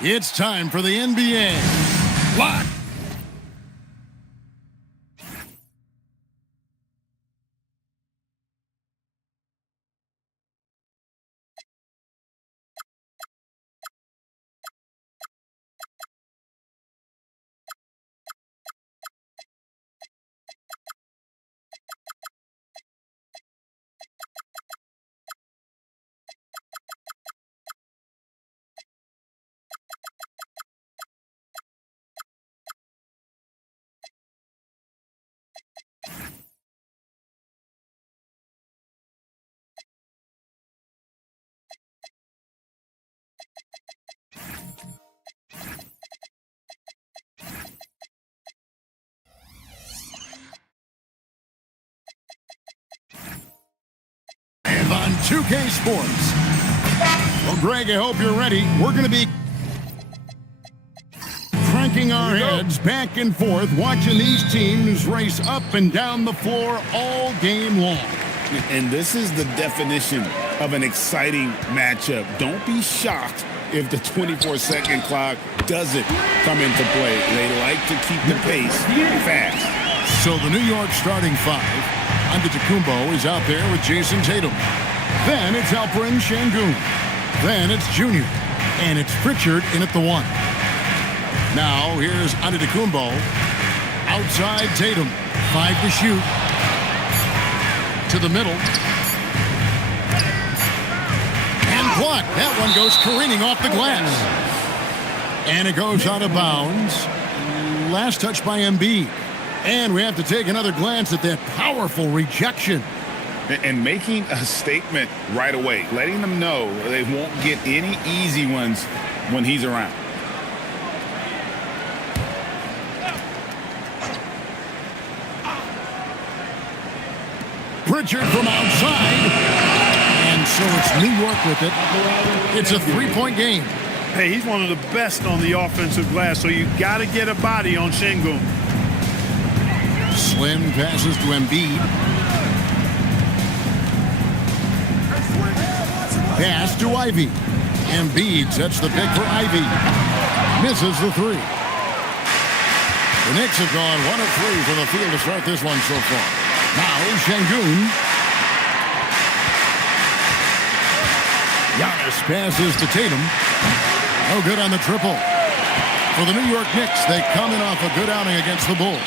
It's time for the NBA. Lock. On 2K Sports. Well, Greg, I hope you're ready. We're going to be cranking our heads back and forth, watching these teams race up and down the floor all game long. And this is the definition of an exciting matchup. Don't be shocked if the 24-second clock doesn't come into play. They like to keep the pace fast. So the New York starting five. Antetokounmpo is out there with Jason Tatum. Then it's Alperen Şengün. Then it's Junior. And it's Pritchard in at the one. Now here's Antetokounmpo. Outside Tatum. 5 to shoot. To the middle. And blocked. That one goes careening off the glass. And it goes out of bounds. Last touch by Embiid. And we have to take another glance at that powerful rejection. And making a statement right away, letting them know they won't get any easy ones when he's around. Pritchard from outside. And so it's New York with it. It's a three-point game. Hey, he's one of the best on the offensive glass, so you got to get a body on Şengün. Slim passes to Embiid. Pass to Ivy. Embiid sets the pick for Ivy. Misses the three. The Knicks have gone 1 of 3 from the field to start this one so far. Now Şengün. Giannis passes to Tatum. No good on the triple. For the New York Knicks, they come in off a good outing against the Bulls.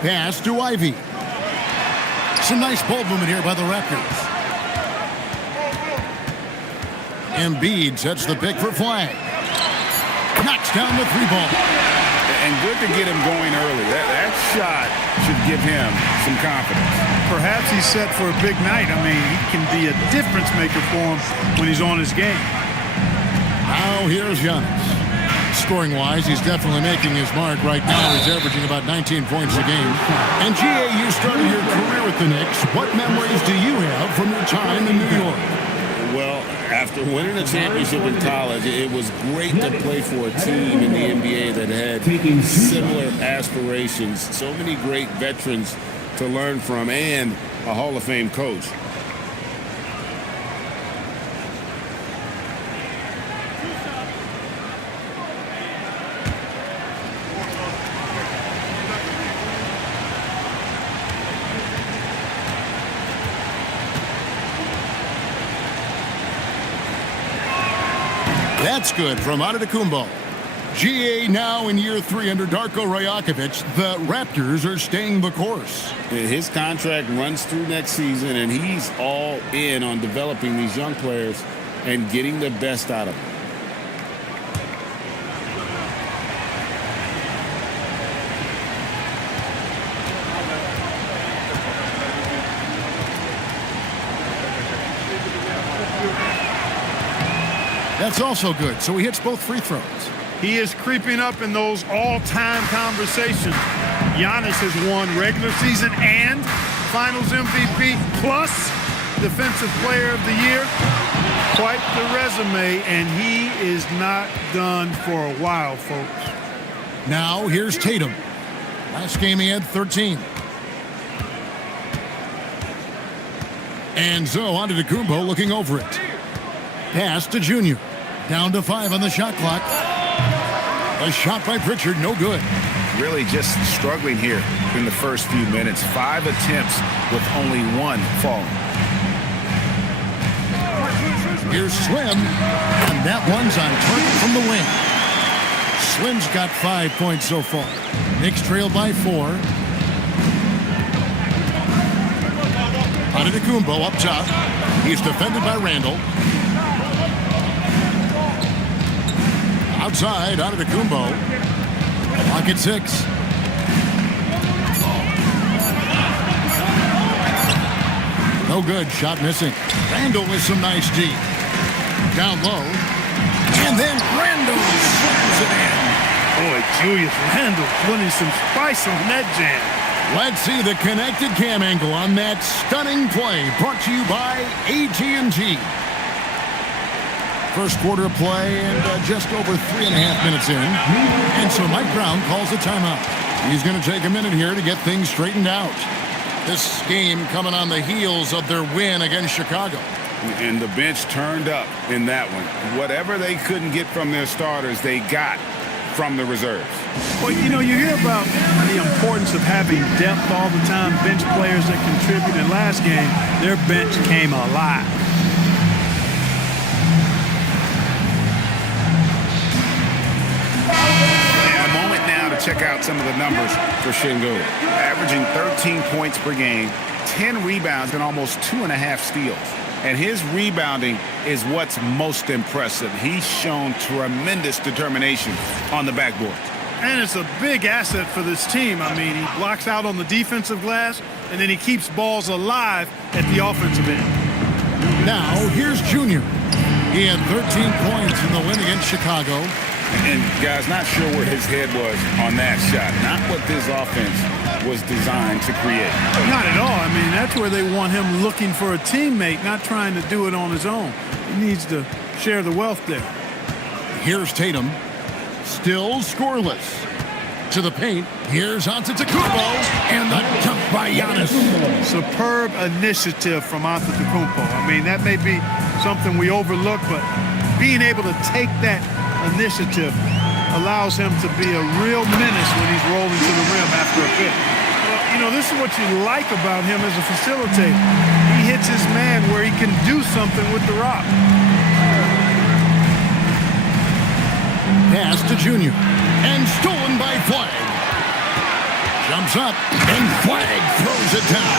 Pass to Ivy. Some nice ball movement here by the Raptors. Embiid sets the pick for Flag. Knocks down the three ball. And good to get him going early. That shot should give him some confidence. Perhaps he's set for a big night. I mean, he can be a difference maker for him when he's on his game. Now here's Giannis. Scoring-wise, he's definitely making his mark right now. He's averaging about 19 points a game. And G.A., you started your career with the Knicks. What memories do you have from your time in New York? Well, after winning a championship in college, it was great to play for a team in the NBA that had similar aspirations. So many great veterans to learn from and a Hall of Fame coach. That's good from Antetokounmpo. GA now in year 3 under Darko Rajakovic. The Raptors are staying the course. His contract runs through next season, and he's all in on developing these young players and getting the best out of them. That's also good. So he hits both free throws. He is creeping up in those all-time conversations. Giannis has won regular season and Finals MVP plus Defensive Player of the Year. Quite the resume, and he is not done for a while, folks. Now here's Tatum. Last game he had 13. And so Antetokounmpo looking over it. Pass to Junior. Down to 5 on the shot clock. A shot by Pritchard, no good. Really just struggling here in the first few minutes. 5 attempts with only 1 falling. Here's Slim, and that one's on target from the wing. Slim's got 5 points so far. Knicks trail by 4. Antetokounmpo up top. He's defended by Randall. Outside, Antetokounmpo. Pocket 6. No good. Shot missing. Randall with some nice D. Down low. And then Randall slams it in. Boy, Julius Randle putting some spice on that jam. Let's see the connected cam angle on that stunning play. Brought to you by AT&T. First quarter of play and just over 3.5 minutes in. And so Mike Brown calls a timeout. He's going to take a minute here to get things straightened out. This game coming on the heels of their win against Chicago. And the bench turned up in that one. Whatever they couldn't get from their starters, they got from the reserves. Well, you know, you hear about the importance of having depth all the time, bench players that contributed. Last game, their bench came alive. Check out some of the numbers for Şengün. Averaging 13 points per game, 10 rebounds, and almost 2.5 steals. And his rebounding is what's most impressive. He's shown tremendous determination on the backboard. And it's a big asset for this team. I mean, he blocks out on the defensive glass, and then he keeps balls alive at the offensive end. Now, here's Junior. He had 13 points in the win against Chicago. And, guys, not sure where his head was on that shot. Not what this offense was designed to create. Not at all. I mean, that's where they want him looking for a teammate, not trying to do it on his own. He needs to share the wealth there. Here's Tatum. Still scoreless. To the paint. Here's Antetokounmpo. And the jump by Giannis. Superb initiative from Antetokounmpo. I mean, that may be something we overlook, but being able to take that initiative allows him to be a real menace when he's rolling to the rim after a pick. Well, you know, this is what you like about him as a facilitator. He hits his man where he can do something with the rock. Pass to Junior. And stolen by Flag. Jumps up, and Flag throws it down.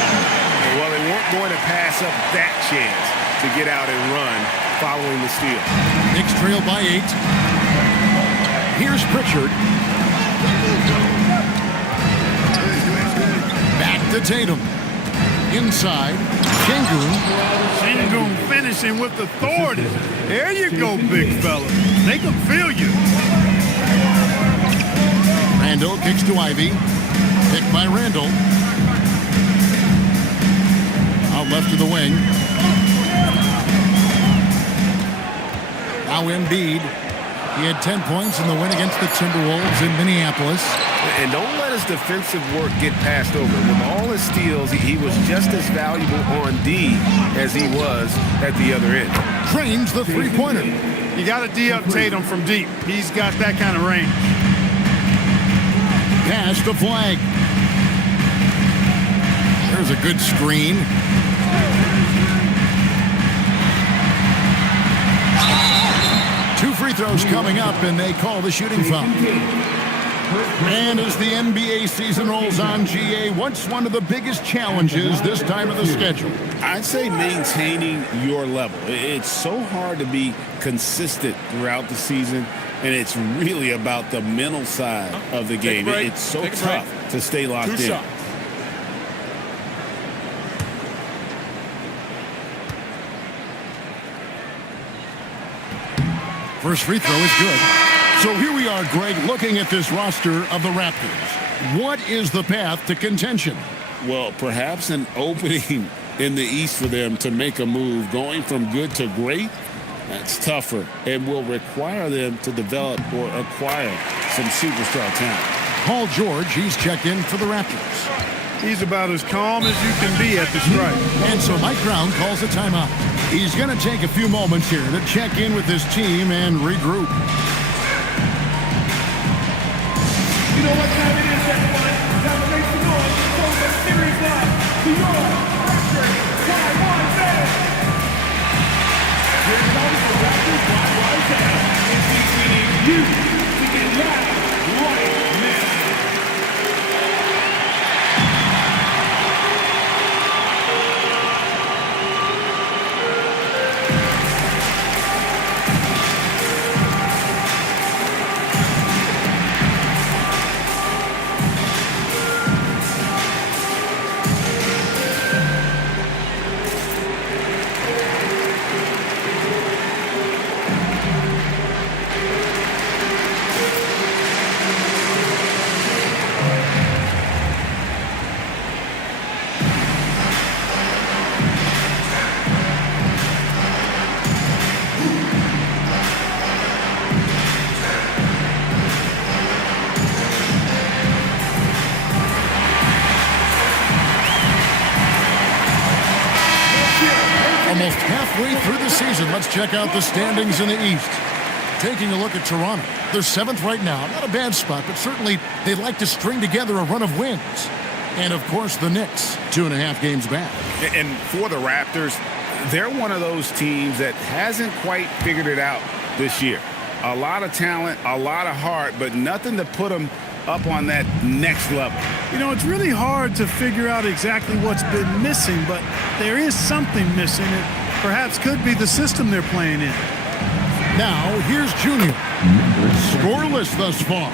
Well, they weren't going to pass up that chance to get out and run following the steal. Knicks trail by 8. Here's Pritchard. Back to Tatum. Inside. Şengün finishing with authority. There you go, big fella. They can feel you. Randall kicks to Ivy. Picked by Randall. Out left to the wing. Now Embiid. He had 10 points in the win against the Timberwolves in Minneapolis. And don't let his defensive work get passed over. With all his steals, he was just as valuable on D as he was at the other end. Trains the three-pointer. You got to D-up Tatum from deep. He's got that kind of range. Pass to Flag. There's a good screen. Two free throws coming up, and they call the shooting foul. And as the NBA season rolls on, GA, what's one of the biggest challenges this time of the schedule? I'd say maintaining your level. It's so hard to be consistent throughout the season, and it's really about the mental side of the game. It's so tough to stay locked in. First free throw is good. So here we are, Greg, looking at this roster of the Raptors. What is the path to contention? Well, perhaps an opening in the East for them to make a move. Going from good to great, that's tougher and will require them to develop or acquire some superstar talent. Paul George, he's checked in for the Raptors. He's about as calm as you can be at the stripe. And so Mike Brown calls a timeout. He's going to take a few moments here to check in with his team and regroup. You know what time it is, everybody? Time to make some noise for the series live. New York, Raptors, Taiwan, man. Here comes the Raptors right down. And we need you to get loud right now. Almost halfway through the season, let's check out the standings in the East. Taking a look at Toronto. They're 7th right now. Not a bad spot, but certainly they'd like to string together a run of wins. And, of course, the Knicks, 2.5 games back. And for the Raptors, they're one of those teams that hasn't quite figured it out this year. A lot of talent, a lot of heart, but nothing to put them up on that next level. You know, it's really hard to figure out exactly what's been missing, but there is something missing. It perhaps could be the system they're playing in. Now, here's Junior. Scoreless thus far.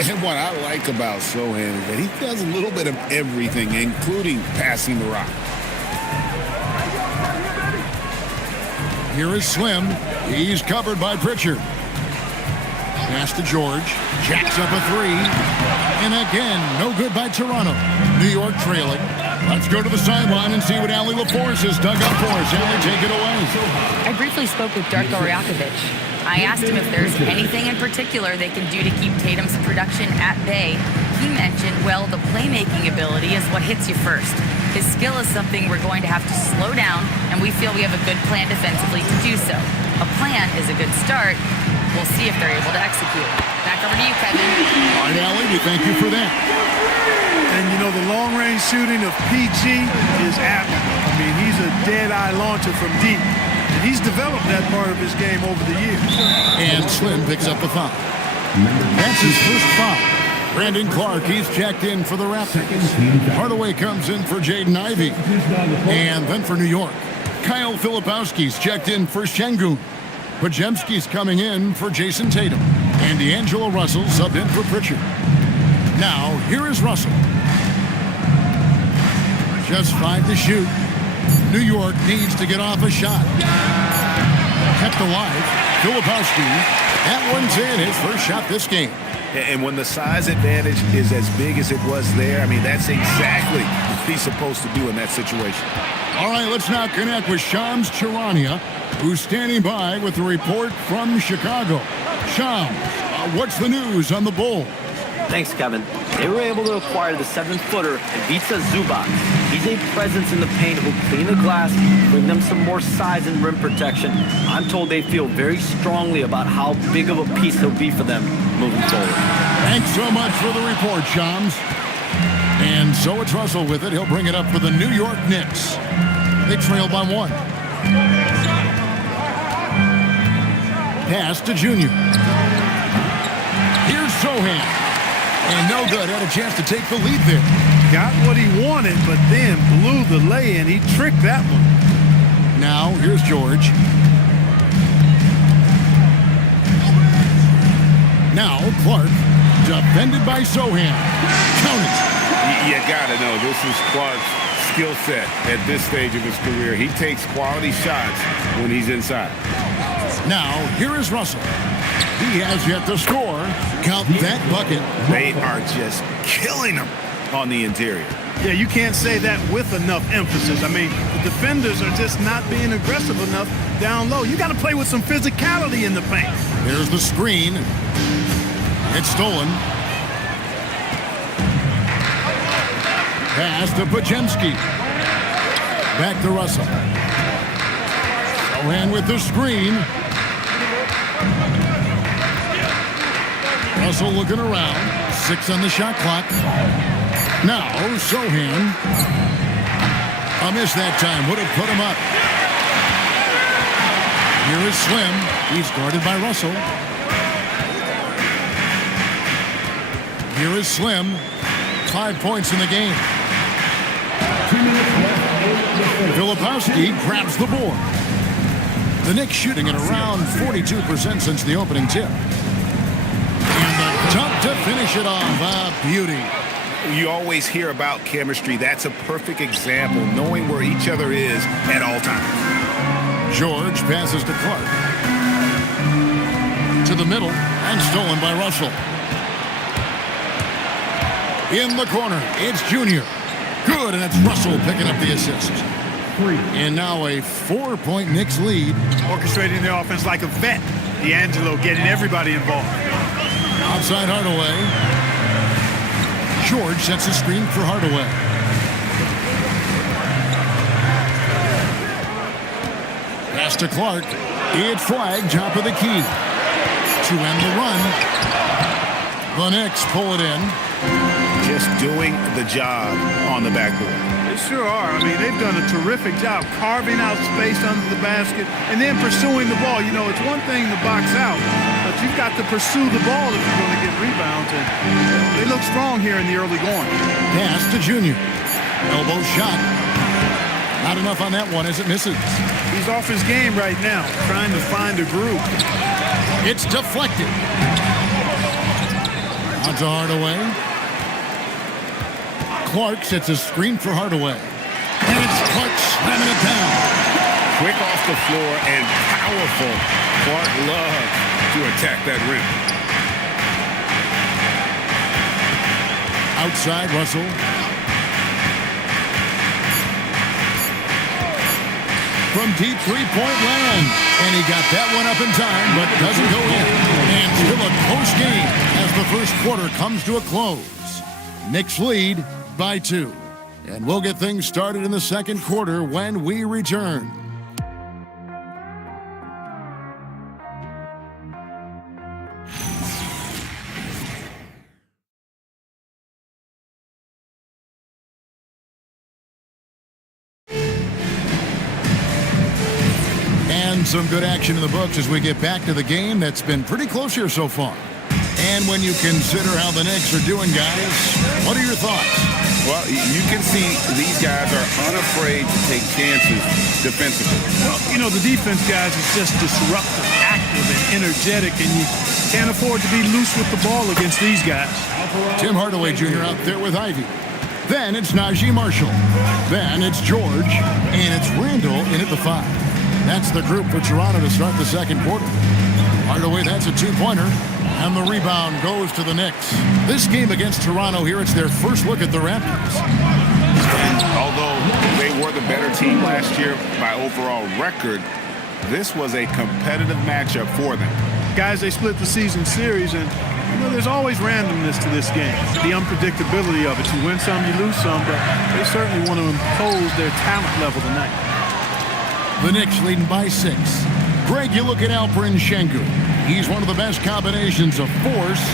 And what I like about Sohan is that he does a little bit of everything, including passing the rock. Here is Slim. He's covered by Pritchard. Pass to George. Jacks up a three. And again, no good by Toronto. New York trailing. Let's go to the sideline and see what Allie LaForce has dug up for us. Allie, take it away. I briefly spoke with Darko Rajakovic. I asked him if there's anything in particular they can do to keep Tatum's production at bay. He mentioned, well, the playmaking ability is what hits you first. His skill is something we're going to have to slow down, and we feel we have a good plan defensively to do so. A plan is a good start. We'll see if they're able to execute. Back over to you, Kevin. All right, Allie, we thank you for that. And, you know, the long-range shooting of PG is apt. I mean, he's a dead-eye launcher from deep. And he's developed that part of his game over the years. And Slim picks up the foul. That's his first foul. Brandon Clark, he's checked in for the Raptors. Hardaway comes in for Jaden Ivey. And then for New York, Kyle Filipowski's checked in for Şengün. Podziemski's coming in for Jason Tatum. And D'Angelo Russell subbed in for Pritchard. Now, here is Russell. Just 5 to shoot. New York needs to get off a shot. Kept alive. Filipowski. That one's in, his first shot this game. And when the size advantage is as big as it was there, I mean, that's exactly what he's supposed to do in that situation. All right, let's now connect with Shams Charania, who's standing by with a report from Chicago. Shams, what's the news on the Bulls? Thanks, Kevin. They were able to acquire the 7-footer Ivica Zubac. He's a presence in the paint who'll clean the glass, bring them some more size and rim protection. I'm told they feel very strongly about how big of a piece he'll be for them moving forward. Thanks so much for the report, Shams. And so it's Russell with it. He'll bring it up for the New York Knicks. They trail by 1. Pass to Junior. Here's Sohan. And no good. Had a chance to take the lead there. Got what he wanted, but then blew the lay-in. He tricked that one. Now, here's George. Now, Clark, defended by Sohan. Count it. You got to know, this is Clark's skill set at this stage of his career. He takes quality shots when he's inside. Now, here is Russell. He has yet to score. Count that bucket. They are just killing him on the interior. Yeah, you can't say that with enough emphasis. I mean, the defenders are just not being aggressive enough down low. You got to play with some physicality in the paint. There's the screen. It's stolen. Pass to Podziemski. Back to Russell. Sohan with the screen. Russell looking around. 6 on the shot clock. Now, Sohan. A miss that time. Would have put him up. Here is Slim. He's guarded by Russell. Here is Slim. 5 points in the game. Filipowski grabs the board. The Knicks shooting at around 42% since the opening tip. And the dunk to finish it off. A beauty. You always hear about chemistry. That's a perfect example, knowing where each other is at all times. George passes to Clark. To the middle and stolen by Russell. In the corner, it's Junior. Good, and it's Russell picking up the assist. And now a 4-point Knicks lead. Orchestrating the offense like a vet. D'Angelo getting everybody involved. Outside Hardaway. George sets a screen for Hardaway. Pass to Clark. It's flagged, top of the key. To end the run. The Knicks pull it in. Just doing the job on the backboard. They sure are. I mean, they've done a terrific job carving out space under the basket and then pursuing the ball. You know, it's one thing to box out, but you've got to pursue the ball if you're going to get rebounds. And they look strong here in the early going. Pass to Junior. Elbow shot. Not enough on that one as it misses. He's off his game right now, trying to find a groove. It's deflected. Out to Hardaway. Clark sets a screen for Hardaway. And it's Clark slamming it down. Quick off the floor and powerful. Clark loves to attack that rim. Outside Russell. From deep three-point land. And he got that one up in time, but doesn't go in. And still a close game as the first quarter comes to a close. Knicks lead by 2. And we'll get things started in the second quarter when we return. And some good action in the books as we get back to the game that's been pretty close here so far. And when you consider how the Knicks are doing, guys, what are your thoughts? Well, you can see these guys are unafraid to take chances defensively. Well, you know, the defense, guys, is just disruptive, active, and energetic, and you can't afford to be loose with the ball against these guys. Tim Hardaway Jr. out there with Ivy. Then it's Najee Marshall. Then it's George. And it's Randall in at the 5. That's the group for Toronto to start the second quarter. Hardaway, that's a 2-pointer. And the rebound goes to the Knicks. This game against Toronto here, it's their first look at the Raptors. And although they were the better team last year by overall record, this was a competitive matchup for them. Guys, they split the season series, and you know, there's always randomness to this game. The unpredictability of it. You win some, you lose some, but they certainly want to impose their talent level tonight. The Knicks leading by 6. Greg, you look at Alperen Sengun. He's one of the best combinations of force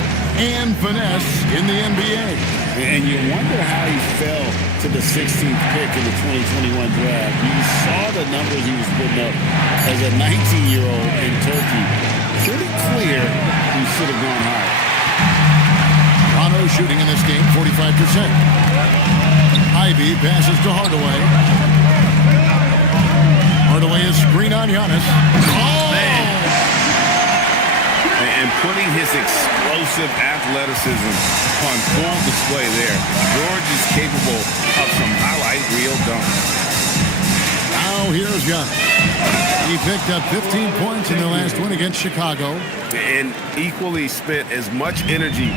and finesse in the NBA. And you wonder how he fell to the 16th pick in the 2021 draft. You saw the numbers he was putting up as a 19-year-old in Turkey. Pretty clear he should have gone higher. Toronto shooting in this game 45%. Ivy passes to Hardaway. Hardaway is screen on Giannis. Oh! Man. And putting his explosive athleticism on full display there. George is capable of some highlight reel dunks. Now here's Giannis. He picked up 15 points in the last win against Chicago. And equally spent as much energy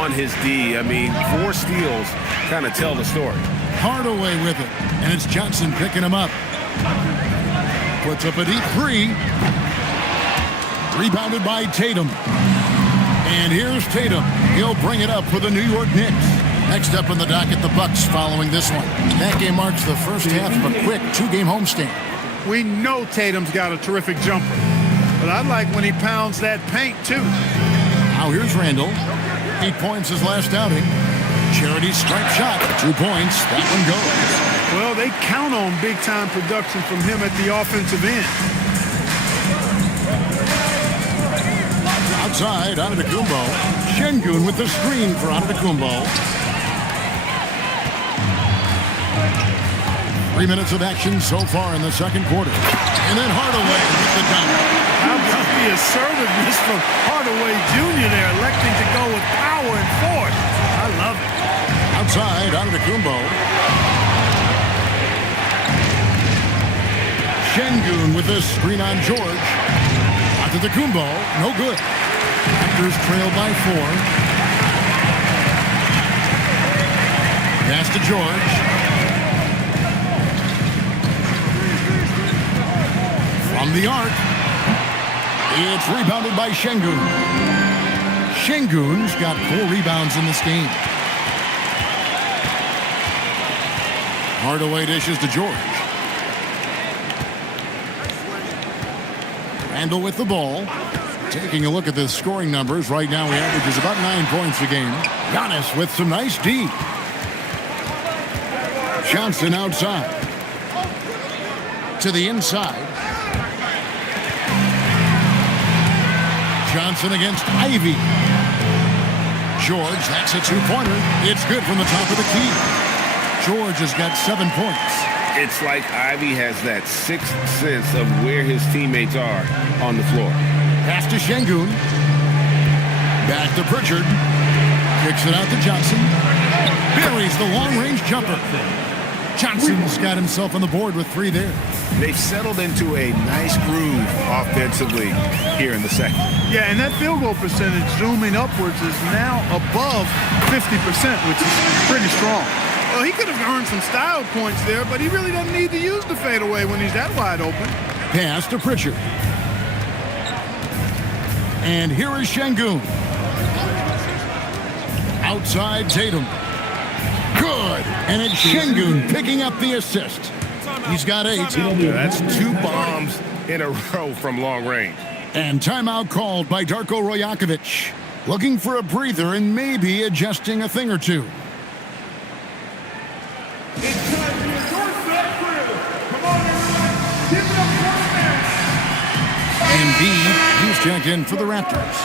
on his D. I mean, 4 steals kind of tell the story. Hardaway with it. And it's Johnson picking him up. Puts up a deep 3. Rebounded by Tatum. And here's Tatum. He'll bring it up for the New York Knicks. Next up in the docket, the Bucks following this one. That game marks the first half of a quick 2-game homestand. We know Tatum's got a terrific jumper, but I like when he pounds that paint too. Now here's Randall. 8 points his last outing. Charity stripe shot. 2 points. That one goes. Well, they count on big-time production from him at the offensive end. Outside, Antetokounmpo. Şengün with the screen for Antetokounmpo. 3 minutes of action so far in the second quarter. And then Hardaway with the dunk. How about the assertiveness from Hardaway Jr. there, electing to go with power and force. I love it. Outside, Antetokounmpo. Şengün with the screen on George. Antetokounmpo, no good. Raptors trail by 4. Pass to George. From the arc. It's rebounded by Şengün. Şengün's got 4 rebounds in this game. Hardaway dishes to George. Randall with the ball. Taking a look at the scoring numbers, right now he averages about 9 points a game. Giannis with some nice D. Johnson outside. To the inside. Johnson against Ivy. George, that's a 2-pointer. It's good from the top of the key. George has got 7 points. It's like Ivy has that sixth sense of where his teammates are on the floor. Pass to Şengün. Back to Pritchard. Kicks it out to Johnson. Buries the long-range jumper. Johnson's got himself on the board with 3 there. They've settled into a nice groove offensively here in the second. Yeah, and that field goal percentage zooming upwards is now above 50%, which is pretty strong. Well, he could have earned some style points there, but he really doesn't need to use the fadeaway when he's that wide open. Pass to Pritchard. And here is Şengün. Outside Tatum. Good. And it's Şengün picking up the assist. He's got 8. That's 2 bombs in a row from long range. And timeout called by Darko Rajakovic. Looking for a breather and maybe adjusting a thing or two. It's time for your doorstep crew. Come on, everyone. Give it up for him. Indeed, he's checked in for the Raptors.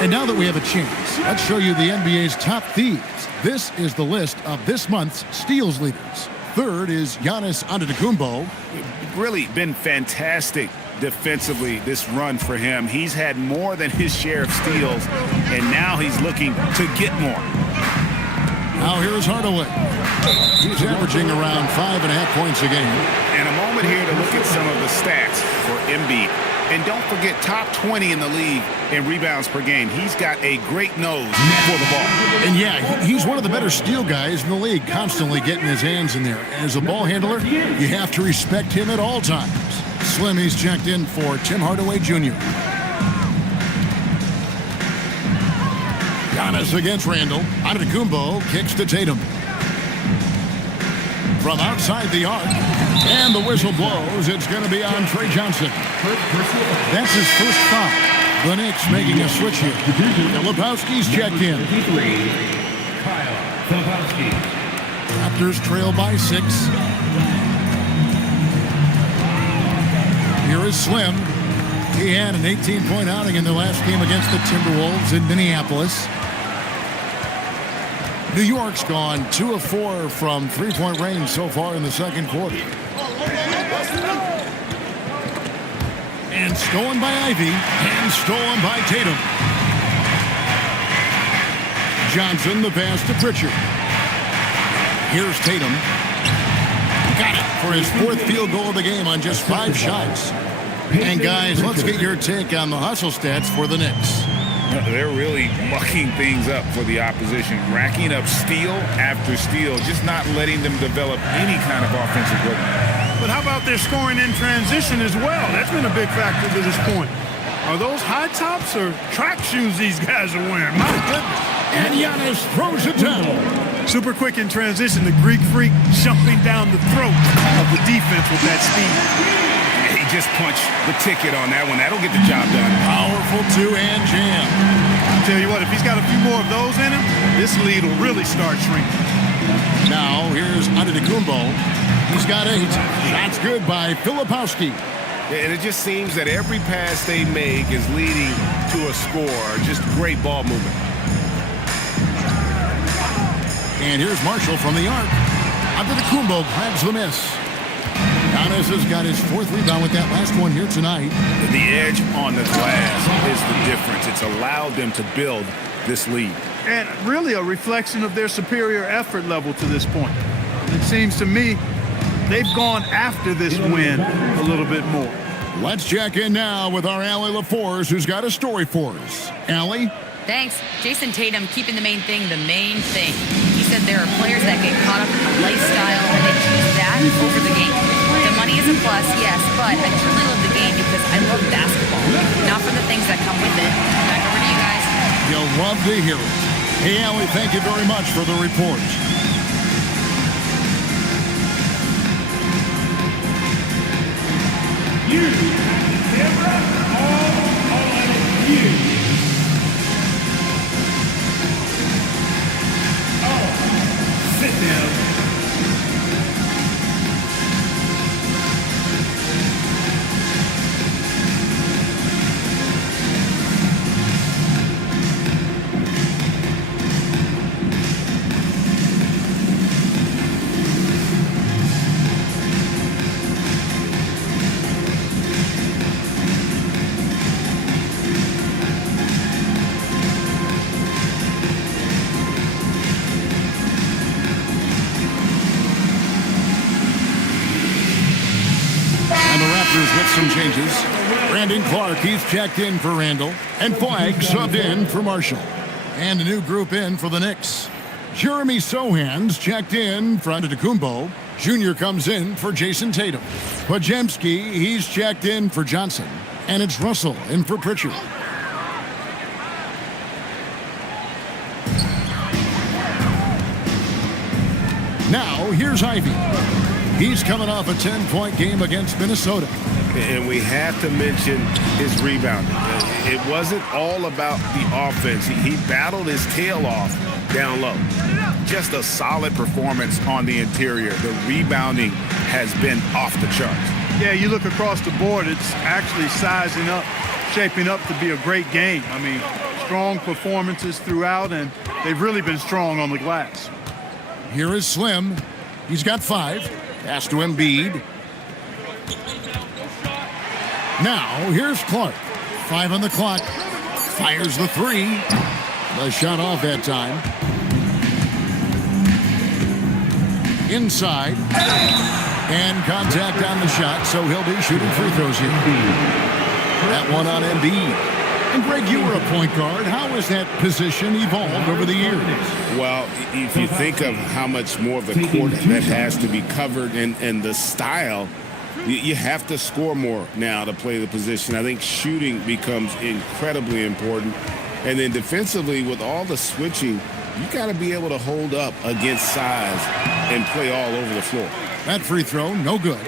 And now that we have a chance, let's show you the NBA's top thieves. This is the list of this month's steals leaders. Third is Giannis Antetokounmpo. Really been fantastic defensively this run for him. He's had more than his share of steals, and now he's looking to get more. Now here's Hardaway. He's averaging around 5.5 points a game. And a moment here to look at some of the stats for Embiid. And don't forget, top 20 in the league in rebounds per game. He's got a great nose for the ball. And yeah, he's one of the better steal guys in the league, constantly getting his hands in there. As a ball handler, you have to respect him at all times. Slim, he's checked in for Tim Hardaway Jr. Giannis against Randall. Antetokounmpo kicks to Tatum. From outside the arc. And the whistle blows. It's going to be on Trey Johnson. That's his first foul. The Knicks making a switch here. Filipowski's checked in. Raptors trail by 6. Here is Slim. He had an 18-point outing in the last game against the Timberwolves in Minneapolis. New York's gone 2 of 4 from 3-point range so far in the second quarter. And stolen by Ivy, and stolen by Tatum. Johnson, the pass to Pritchard. Here's Tatum. Got it for his 4th field goal of the game on just 5 shots. And guys, let's get your take on the hustle stats for the Knicks. They're really mucking things up for the opposition, racking up steal after steal, just not letting them develop any kind of offensive rhythm. But how about their scoring in transition as well? That's been a big factor to this point. Are those high tops or track shoes these guys are wearing? My goodness. And Giannis throws it down. Super quick in transition. The Greek freak jumping down the throat of the defense with that speed. He just punched the ticket on that one. That'll get the job done. Powerful two-hand jam. I'll tell you what, if he's got a few more of those in him, this lead will really start shrinking. Now, here's Antetokounmpo. He's got 8. Shots good by Filipowski. And it just seems that every pass they make is leading to a score. Just great ball movement. And here's Marshall from the arc. Antetokounmpo grabs the miss. Giannis has got his 4th rebound with that last one here tonight. The edge on the glass is the difference. It's allowed them to build this lead. And really a reflection of their superior effort level to this point. It seems to me they've gone after this win a little bit more. Let's check in now with our Allie LaForce, who's got a story for us. Allie? Thanks. Jason Tatum keeping the main thing the main thing. He said there are players that get caught up in the lifestyle and they choose that over the game. The money is a plus, yes, but I truly love the game because I love basketball, not for the things that come with it. Back over to you guys. You'll love to hear it. Hey, Allie, thank you very much for the report. You, Deborah, all on you. Oh, sit down. With some changes. Brandon Clark, he's checked in for Randall. And Flagg subbed in for Marshall. And a new group in for the Knicks. Jeremy Sohan's checked in for Antetokounmpo. Jr. comes in for Jason Tatum. Podziemski, he's checked in for Johnson. And it's Russell in for Pritchard. Now, here's Ivy. He's coming off a 10-point game against Minnesota. And we have to mention his rebounding. It wasn't all about the offense. He battled his tail off down low. Just a solid performance on the interior. The rebounding has been off the charts. Yeah, you look across the board, it's actually sizing up, shaping up to be a great game. I mean, strong performances throughout, and they've really been strong on the glass. Here is Slim. He's got 5. Pass to Embiid. Now, here's Clark. 5 on the clock. Fires the 3. The shot off that time. Inside. And contact on the shot, so he'll be shooting free throws here. That one on Embiid. And Greg, you were a point guard. How has that position evolved over the years? Well, if you think of how much more of the court that has to be covered and the style, you have to score more now to play the position. I think shooting becomes incredibly important. And then defensively, with all the switching, you got to be able to hold up against size and play all over the floor. That free throw, no good.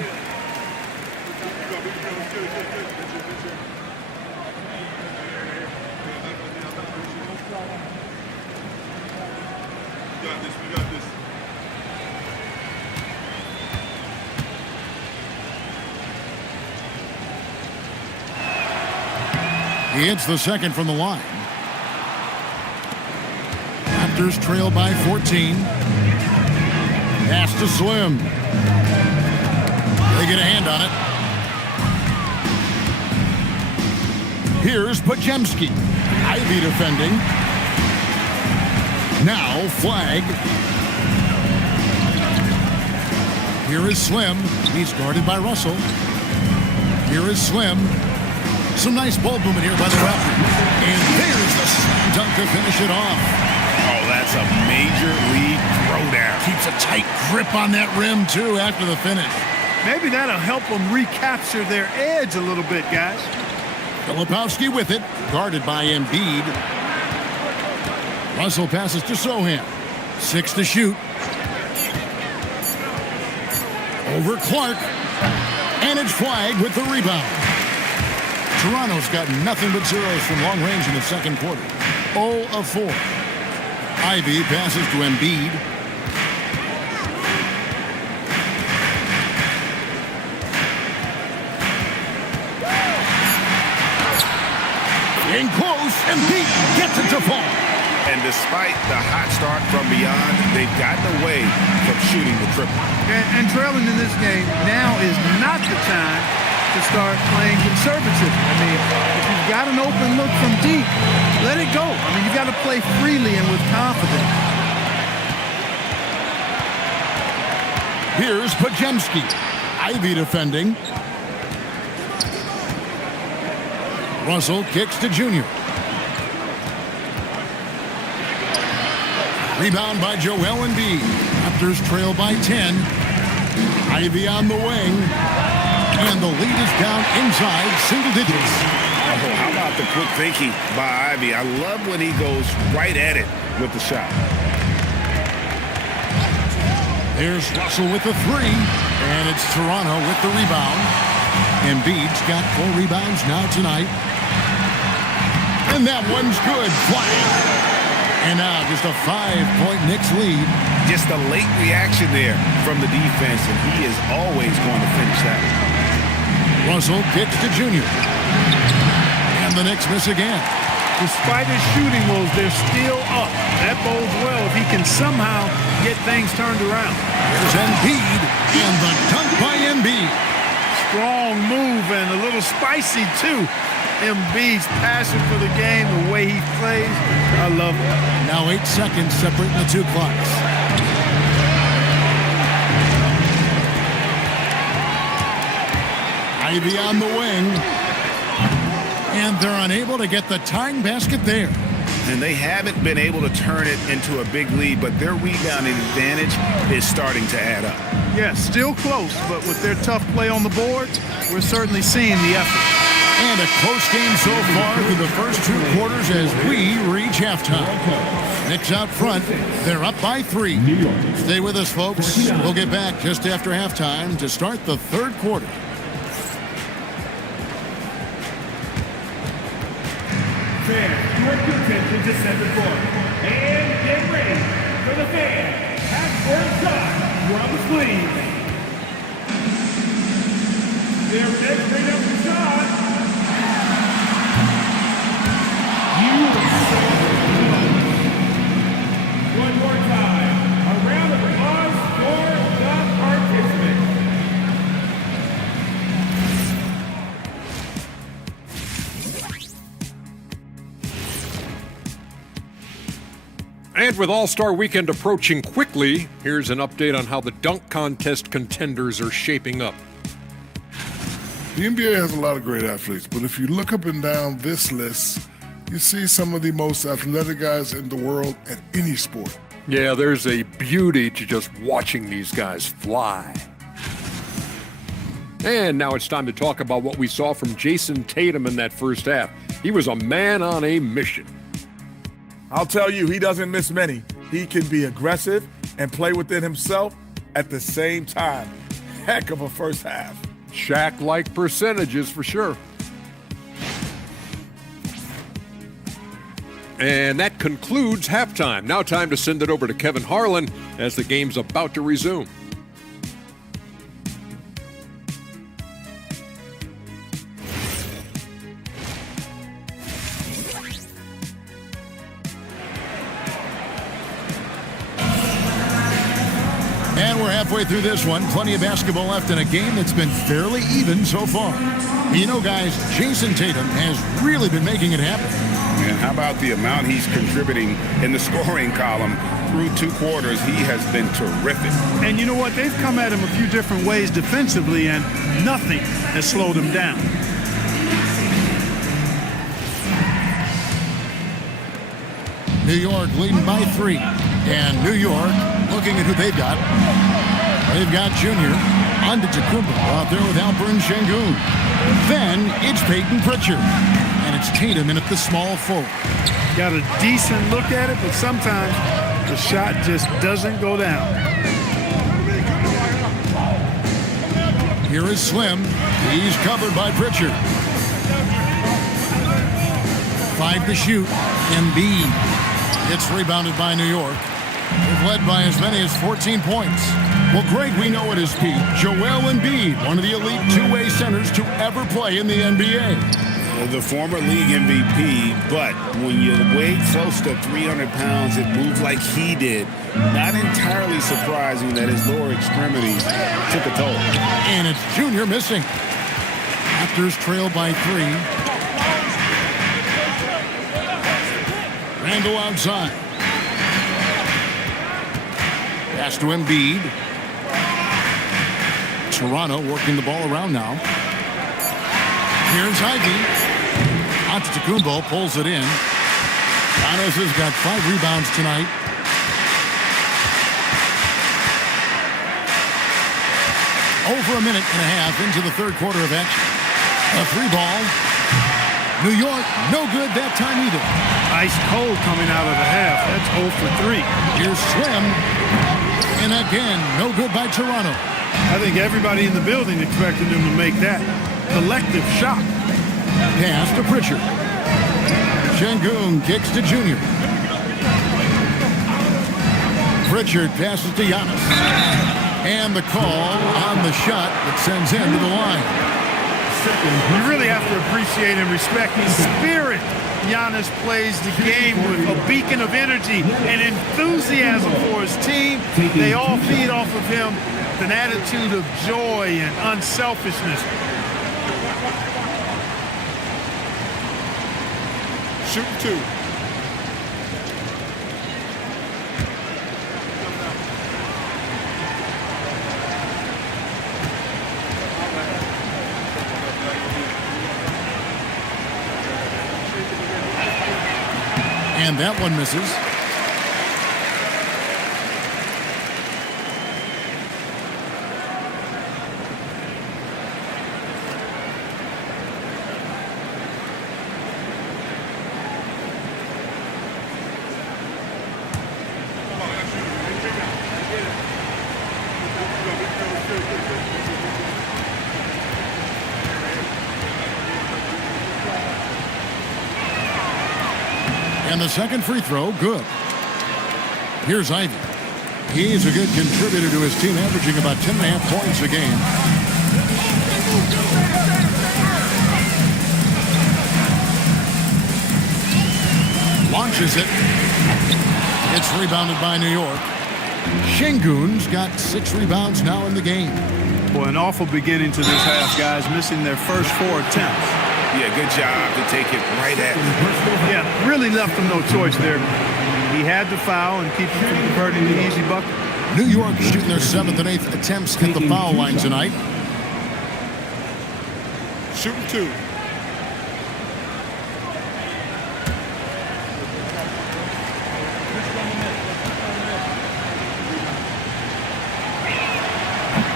He hits the second from the line. Raptors trail by 14. Pass to Slim. They get a hand on it. Here's Podziemski. Ivy defending. Now Flagg. Here is Slim. He's guarded by Russell. Here is Slim. Some nice ball movement here by the Raptors. And there's the slam dunk to finish it off. Oh, that's a major league throwdown. Keeps a tight grip on that rim, too, after the finish. Maybe that'll help them recapture their edge a little bit, guys. Filipowski with it, guarded by Embiid. Russell passes to Sohan. 6 to shoot. Over Clark. And it's flagged with the rebound. Toronto's got nothing but zeros from long range in the second quarter. 0 of 4. Ivy passes to Embiid. In close, Embiid gets it to fall. And despite the hot start from beyond, they've gotten away from shooting the triple. And trailing in this game, now is not the time to start playing conservative. I mean, if you've got an open look from deep, let it go. I mean, you've got to play freely and with confidence. Here's Pajemski. Ivy defending. Russell kicks to Junior. Rebound by Joel Embiid. Raptors trail by 10. Ivy on the wing. And the lead is down inside single digits. Oh, how about the quick thinking by Ivy? I love when he goes right at it with the shot. There's Russell with the 3. And it's Toronto with the rebound. Embiid's got 4 rebounds now tonight. And that one's good. Flag. And now just a 5-point Knicks lead. Just a late reaction there from the defense, and he is always going to finish that. Russell kicks to Junior. And the Knicks miss again. Despite his shooting woes, they're still up. That bodes well if he can somehow get things turned around. There's Embiid, and the dunk by Embiid. Strong move and a little spicy, too. Embiid's passion for the game, the way he plays, I love it. Now 8 seconds separating the two clocks. Ivy on the wing. And they're unable to get the tying basket there. And they haven't been able to turn it into a big lead, but their rebounding advantage is starting to add up. Yeah, still close, but with their tough play on the boards, we're certainly seeing the effort. And a close game so far through the first 2 quarters as we reach halftime. Knicks out front. They're up by 3. Stay with us, folks. We'll get back just after halftime to start the third quarter. Fans, direct your attention to center court. And get ready for the fan. Half-court shot from the sleeve. They're ready to bring up the shot. One more time, a round of applause for the participants. And with All-Star Weekend approaching quickly, here's an update on how the dunk contest contenders are shaping up. The NBA has a lot of great athletes, but if you look up and down this list, you see some of the most athletic guys in the world at any sport. Yeah, there's a beauty to just watching these guys fly. And now it's time to talk about what we saw from Jason Tatum in that first half. He was a man on a mission. I'll tell you, he doesn't miss many. He can be aggressive and play within himself at the same time. Heck of a first half. Shaq-like percentages for sure. And that concludes halftime. Now time to send it over to Kevin Harlan as the game's about to resume. And we're halfway through this one. Plenty of basketball left in a game that's been fairly even so far. You know, guys, Jason Tatum has really been making it happen. And how about the amount he's contributing in the scoring column through 2 quarters? He has been terrific. And you know what? They've come at him a few different ways defensively, and nothing has slowed him down. New York leading by 3. And New York looking at who they've got. They've got Junior on to Tacumbo out there with Alperen Şengün. Then it's Peyton Pritchard. And it's Tatum in at the small forward. Got a decent look at it, but sometimes The shot just doesn't go down. Here is Slim. He's covered by Pritchard. 5 to shoot. Embiid. It's rebounded by New York. They've led by as many as 14 points. Well, Greg, we know at his peak, Joel Embiid, one of the elite two-way centers to ever play in the NBA. The former league MVP, but when you weigh close to 300 pounds and move like he did, not entirely surprising that his lower extremities took a toll. And it's Junior missing. Raptors trail by 3. Randall outside. Pass to Embiid. Toronto working the ball around now. Here's Ivy. Antetokounmpo pulls it in. Giannis has got 5 rebounds tonight. Over a minute and a half into the third quarter of action. A 3 ball. New York, no good that time either. Ice cold coming out of the half. That's 0 for 3. Here's Slim. And again, no good by Toronto. I think everybody in the building expected them to make that collective shot. Pass to Pritchard. Şengün kicks to Junior. Pritchard passes to Giannis. And the call on the shot that sends him to the line. You really have to appreciate and respect the spirit Giannis plays the game with, a beacon of energy and enthusiasm for his team. They all feed off of him, an attitude of joy and unselfishness. Shooting 2. And that one misses. And the second free throw, good. Here's Ivy. He's a good contributor to his team, averaging about 10.5 points a game. Launches it. It's rebounded by New York. Şengün's got 6 rebounds now in the game. Boy, an awful beginning to this half, guys, missing their first 4 attempts. Yeah, good job to take it right at him. Yeah, really left him no choice there. He had to foul and keep him from converting the easy bucket. New York shooting their 7th and 8th attempts at the foul line tonight. Shooting 2.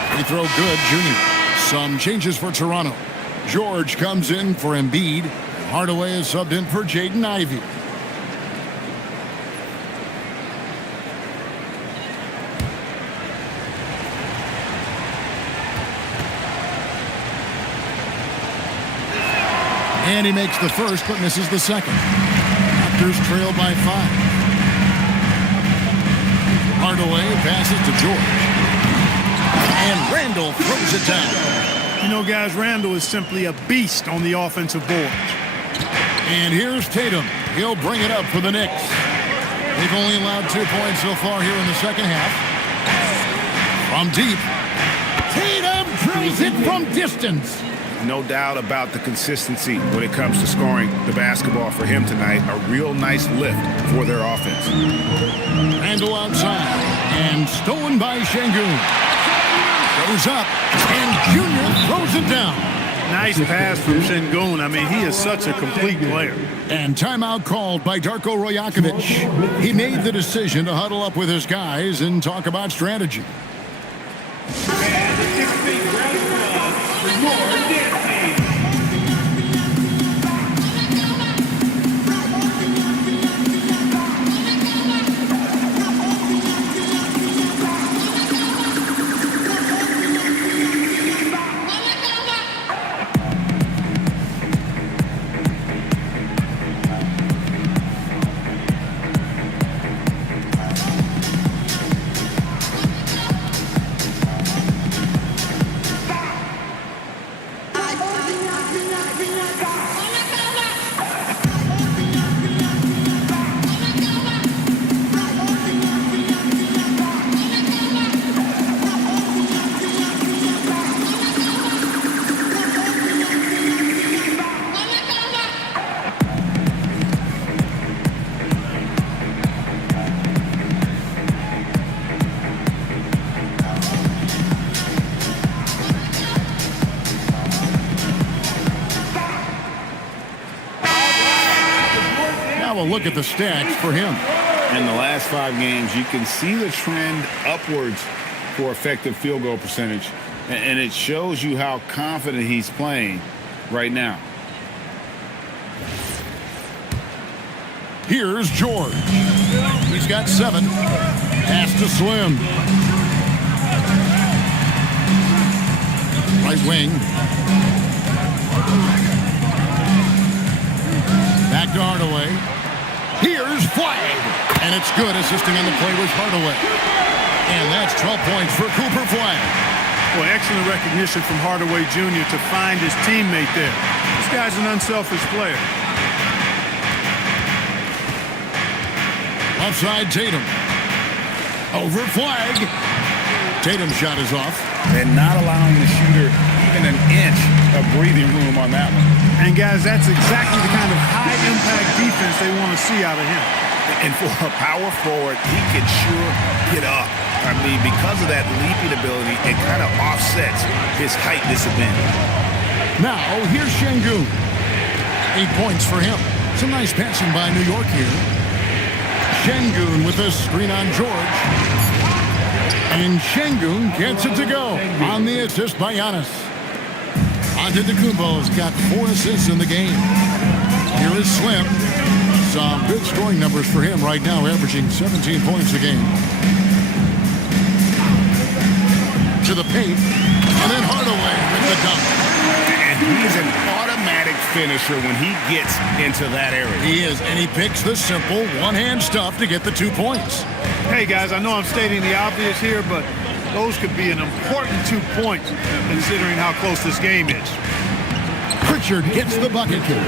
Free throw good, Junior. Some changes for Toronto. George comes in for Embiid. Hardaway is subbed in for Jaden Ivey. And he makes the first but misses the second. Raptors trail by 5. Hardaway passes to George. And Randall throws it down. You know, guys, Randall is simply a beast on the offensive board. And here's Tatum. He'll bring it up for the Knicks. They've only allowed 2 points so far here in the second half. From deep. Tatum drills it from distance. No doubt about the consistency when it comes to scoring the basketball for him tonight. A real nice lift for their offense. Randall outside. And stolen by Şengün. Goes up, and Junior throws it down. Nice pass from Şengün. I mean, he is such a complete player. And timeout called by Darko Rajakovic. He made the decision to huddle up with his guys and talk about strategy. Now a look at the stats for him. In the last 5 games, you can see the trend upwards for effective field goal percentage, and it shows you how confident he's playing right now. Here's George. He's got 7. Pass to Slim. Right wing. Back to Hardaway. Here's Flag. And it's good. Assisting on the play was Hardaway. And that's 12 points for Cooper Flag. Well, excellent recognition from Hardaway Jr. to find his teammate there. This guy's an unselfish player. Left side, Tatum. Over Flag. Tatum's shot is off. And not allowing the shooter even an inch of breathing room on that one. And, guys, that's exactly the kind of high-impact defense they want to see out of him. And for a power forward, he can sure get up. I mean, because of that leaping ability, it kind of offsets his height disadvantage. Now, here's Şengün. 8 points for him. Some nice passing by New York here. Şengün with a screen on George. And Şengün gets it to go on the assist by Giannis. Antetokounmpo's got 4 assists in the game. Here is Slim. Some good scoring numbers for him right now, averaging 17 points a game. To the paint, and then Hardaway with the dunk. And he's an automatic finisher when he gets into that area. He is, and he picks the simple one-hand stuff to get the 2 points. Hey, guys, I know I'm stating the obvious here, but those could be an important 2 points considering how close this game is. Pritchard gets the bucket kick.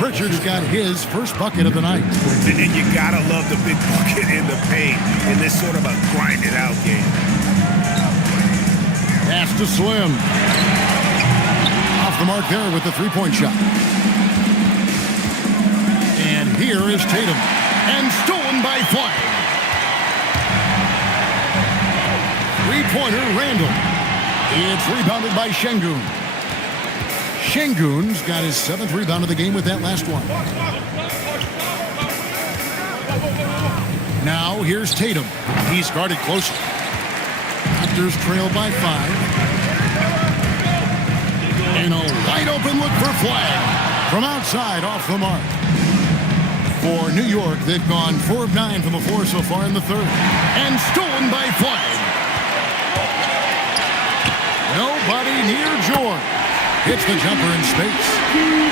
Pritchard's got his first bucket of the night. And you gotta love the big bucket in the paint in this sort of a grinded-out game. Pass to Slim. Off the mark there with the 3-point shot. And here is Tatum. And stolen by Flag. 3-pointer, Randall. It's rebounded by Şengün. Şengün's got his 7th rebound of the game with that last one. Now here's Tatum. He's guarded closely. Raptors trail by 5. And a wide open look for Flag. From outside, off the mark. For New York, they've gone 4 of 9 from the floor so far in the 3rd. And stolen by Flag. Nobody near George. Hits the jumper in space.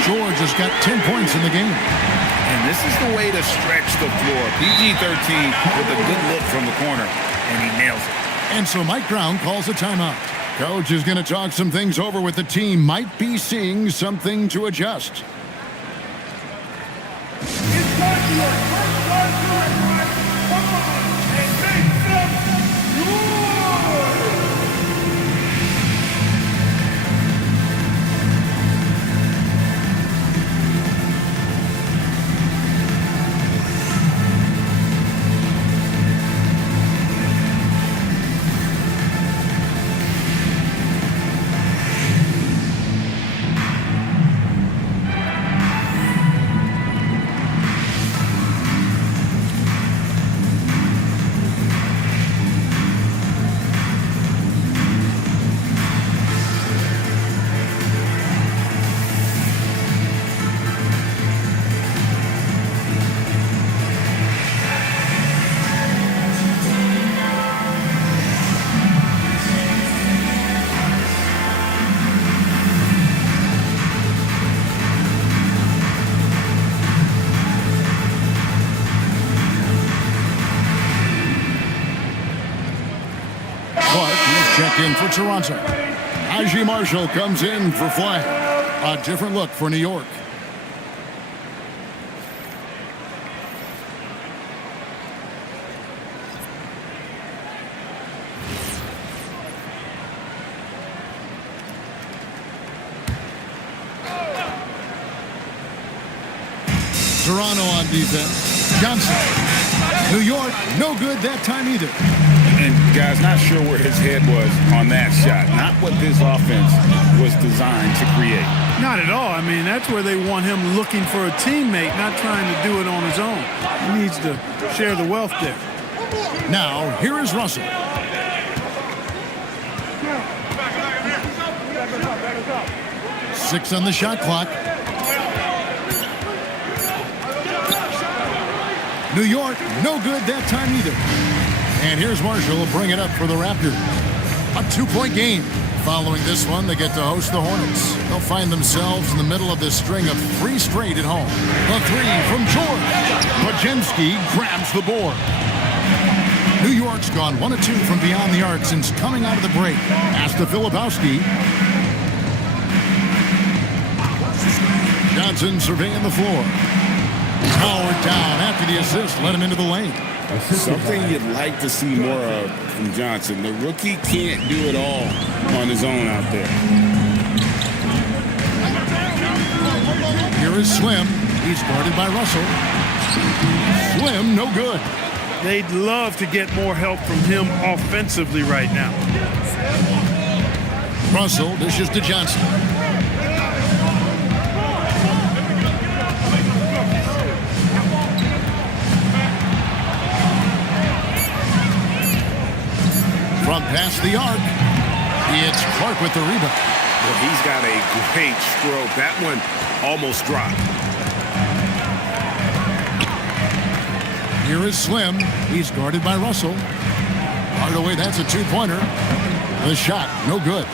George has got 10 points in the game. And this is the way to stretch the floor. PG-13 with a good look from the corner, and he nails it. And so Mike Brown calls a timeout. Coach is going to talk some things over with the team. Might be seeing something to adjust. It's time for your first time to everyone. Come on and make some noise. Check in for Toronto. Najee Marshall comes in for Flag. A different look for New York. Toronto on defense. Johnson. New York, no good that time either. And guys, not sure where his head was on that shot. Not what this offense was designed to create. Not at all. I mean, that's where they want him looking for a teammate, not trying to do it on his own. He needs to share the wealth there. Now, here is Russell. Six on the shot clock. New York, no good that time either. And here's Marshall bring it up for the Raptors. A 2-point game. Following this one, they get to host the Hornets. They'll find themselves in the middle of this string of 3 straight at home. A 3 from George. Podziemski grabs the board. New York's gone 1 of 2 from beyond the arc since coming out of the break. Pass to Filipowski. Johnson surveying the floor. Powered down after the assist, let him into the lane. Something you'd like to see more of from Johnson. The rookie can't do it all on his own out there. Here is Slim. He's guarded by Russell. Slim, no good. They'd love to get more help from him offensively right now. Russell dishes to Johnson. From past the arc, it's Clark with the rebound. Well, he's got a great stroke. That one almost dropped. Here is Slim. He's guarded by Russell. Hardaway, that's a 2-pointer. The shot, no good.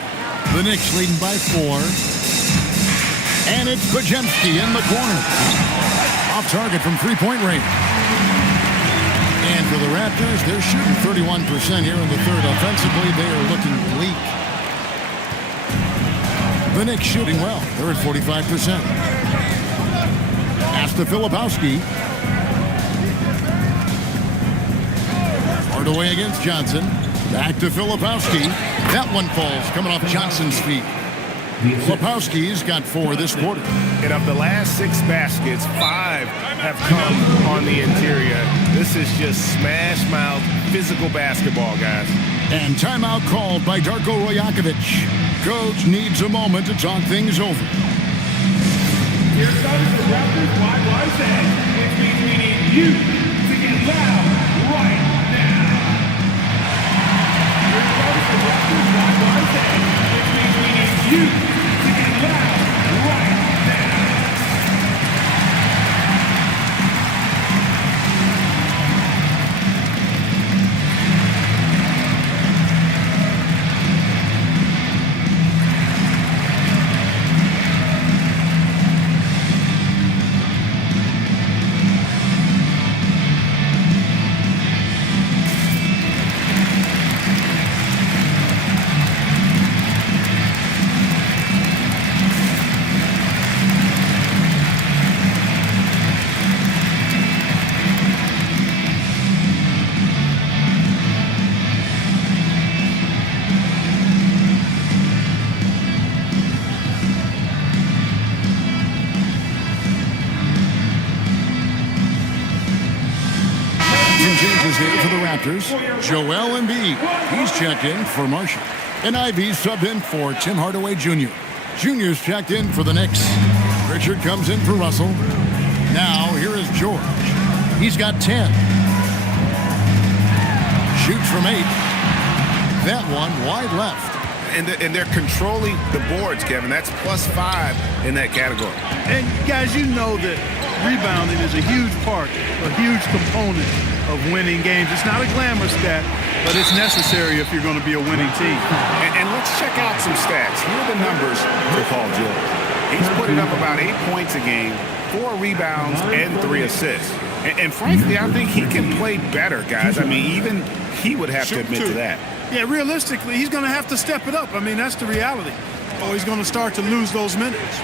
The Knicks leading by 4. And it's Podziemski in the corner. Off target from 3-point range. And for the Raptors, they're shooting 31% here in the third. Offensively, they are looking bleak. The Knicks shooting well. They're at 45%. Pass to Filipowski. Hardaway against Johnson. Back to Filipowski. That one falls, coming off Johnson's feet. Filipowski's got 4 this quarter. And of the last 6 baskets, 5 have come on the interior. This is just smash-mouth, physical basketball, guys. And timeout called by Darko Rajakovic. Coach needs a moment to talk things over. Here comes the Raptors wide set, which means we need you to get loud right now. Here comes the Raptors wide set, which means we need you to get loud right now. Changes here for the Raptors. Joel Embiid. He's checked in for Marshall. And Ivy subbed in for Tim Hardaway Jr. Jr.'s checked in for the Knicks. Richard comes in for Russell. Now here is George. He's got 10. Shoots from 8. That one wide left. And they're controlling the boards, Kevin. That's +5 in that category. And guys, you know that rebounding is a huge part, a huge component of winning games. It's not a glamour stat, but it's necessary if you're going to be a winning team. And let's check out some stats. Here are the numbers for Paul George. He's putting up about 8 points a game, 4 rebounds, and 3 assists. And frankly, I think he can play better, guys. I mean, even he would have to admit to that. Yeah, realistically, he's going to have to step it up. I mean, that's the reality. Oh, he's going to start to lose those minutes.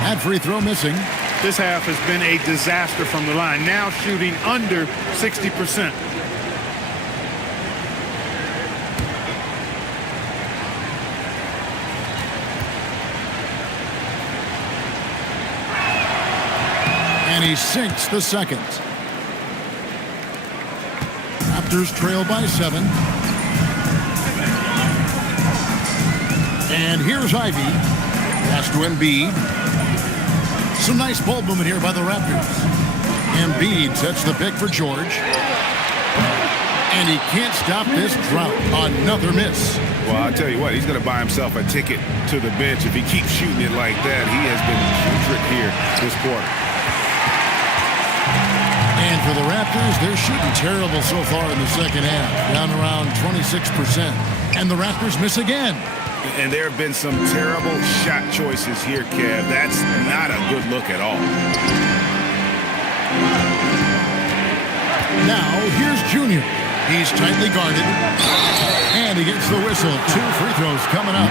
That free throw missing. This half has been a disaster from the line. Now shooting under 60%. And he sinks the second. Raptors trail by 7. And here's Ivy. Pass to Embiid. Some nice ball movement here by the Raptors. Embiid sets the pick for George. And he can't stop this drought. Another miss. Well, I'll tell you what, he's going to buy himself a ticket to the bench. If he keeps shooting it like that, he has been putrid here this quarter. And for the Raptors, they're shooting terrible so far in the second half, down around 26%. And the Raptors miss again. And there have been some terrible shot choices here, Kev. That's not a good look at all. Now, here's Junior. He's tightly guarded. And he gets the whistle. 2 free throws coming up.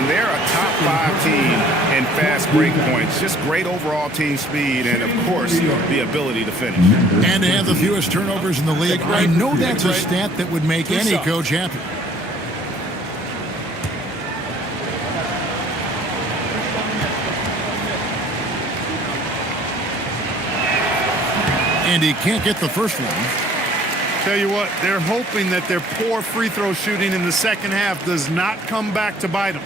And they're a top 5 team in fast break points. Just great overall team speed and, of course, the ability to finish. And they have the fewest turnovers in the league. I know that's a stat that would make any coach happy. And he can't get the first one. Tell you what, they're hoping that their poor free throw shooting in the second half does not come back to bite them.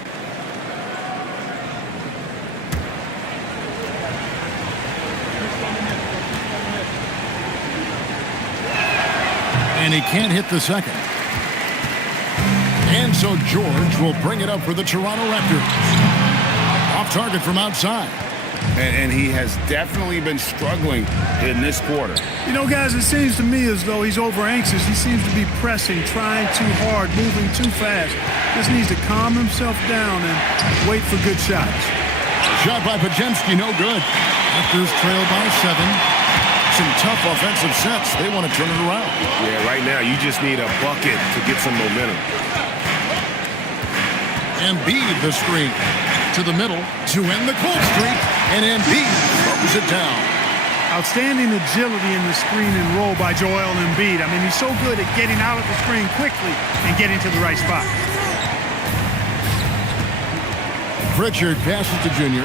And he can't hit the second. And so George will bring it up for the Toronto Raptors. Off target from outside. And he has definitely been struggling in this quarter. You know, guys, it seems to me as though he's over anxious. He seems to be pressing, trying too hard, moving too fast. Just needs to calm himself down and wait for good shots. Shot by Pajemski, no good. Raptors trail by 7. Some tough offensive sets. They want to turn it around. Yeah, right now you just need a bucket to get some momentum. Embiid the screen to the middle to end the cold streak, and Embiid throws it down. Outstanding agility in the screen and roll by Joel Embiid. I mean, he's so good at getting out of the screen quickly and getting to the right spot. Pritchard passes to Junior.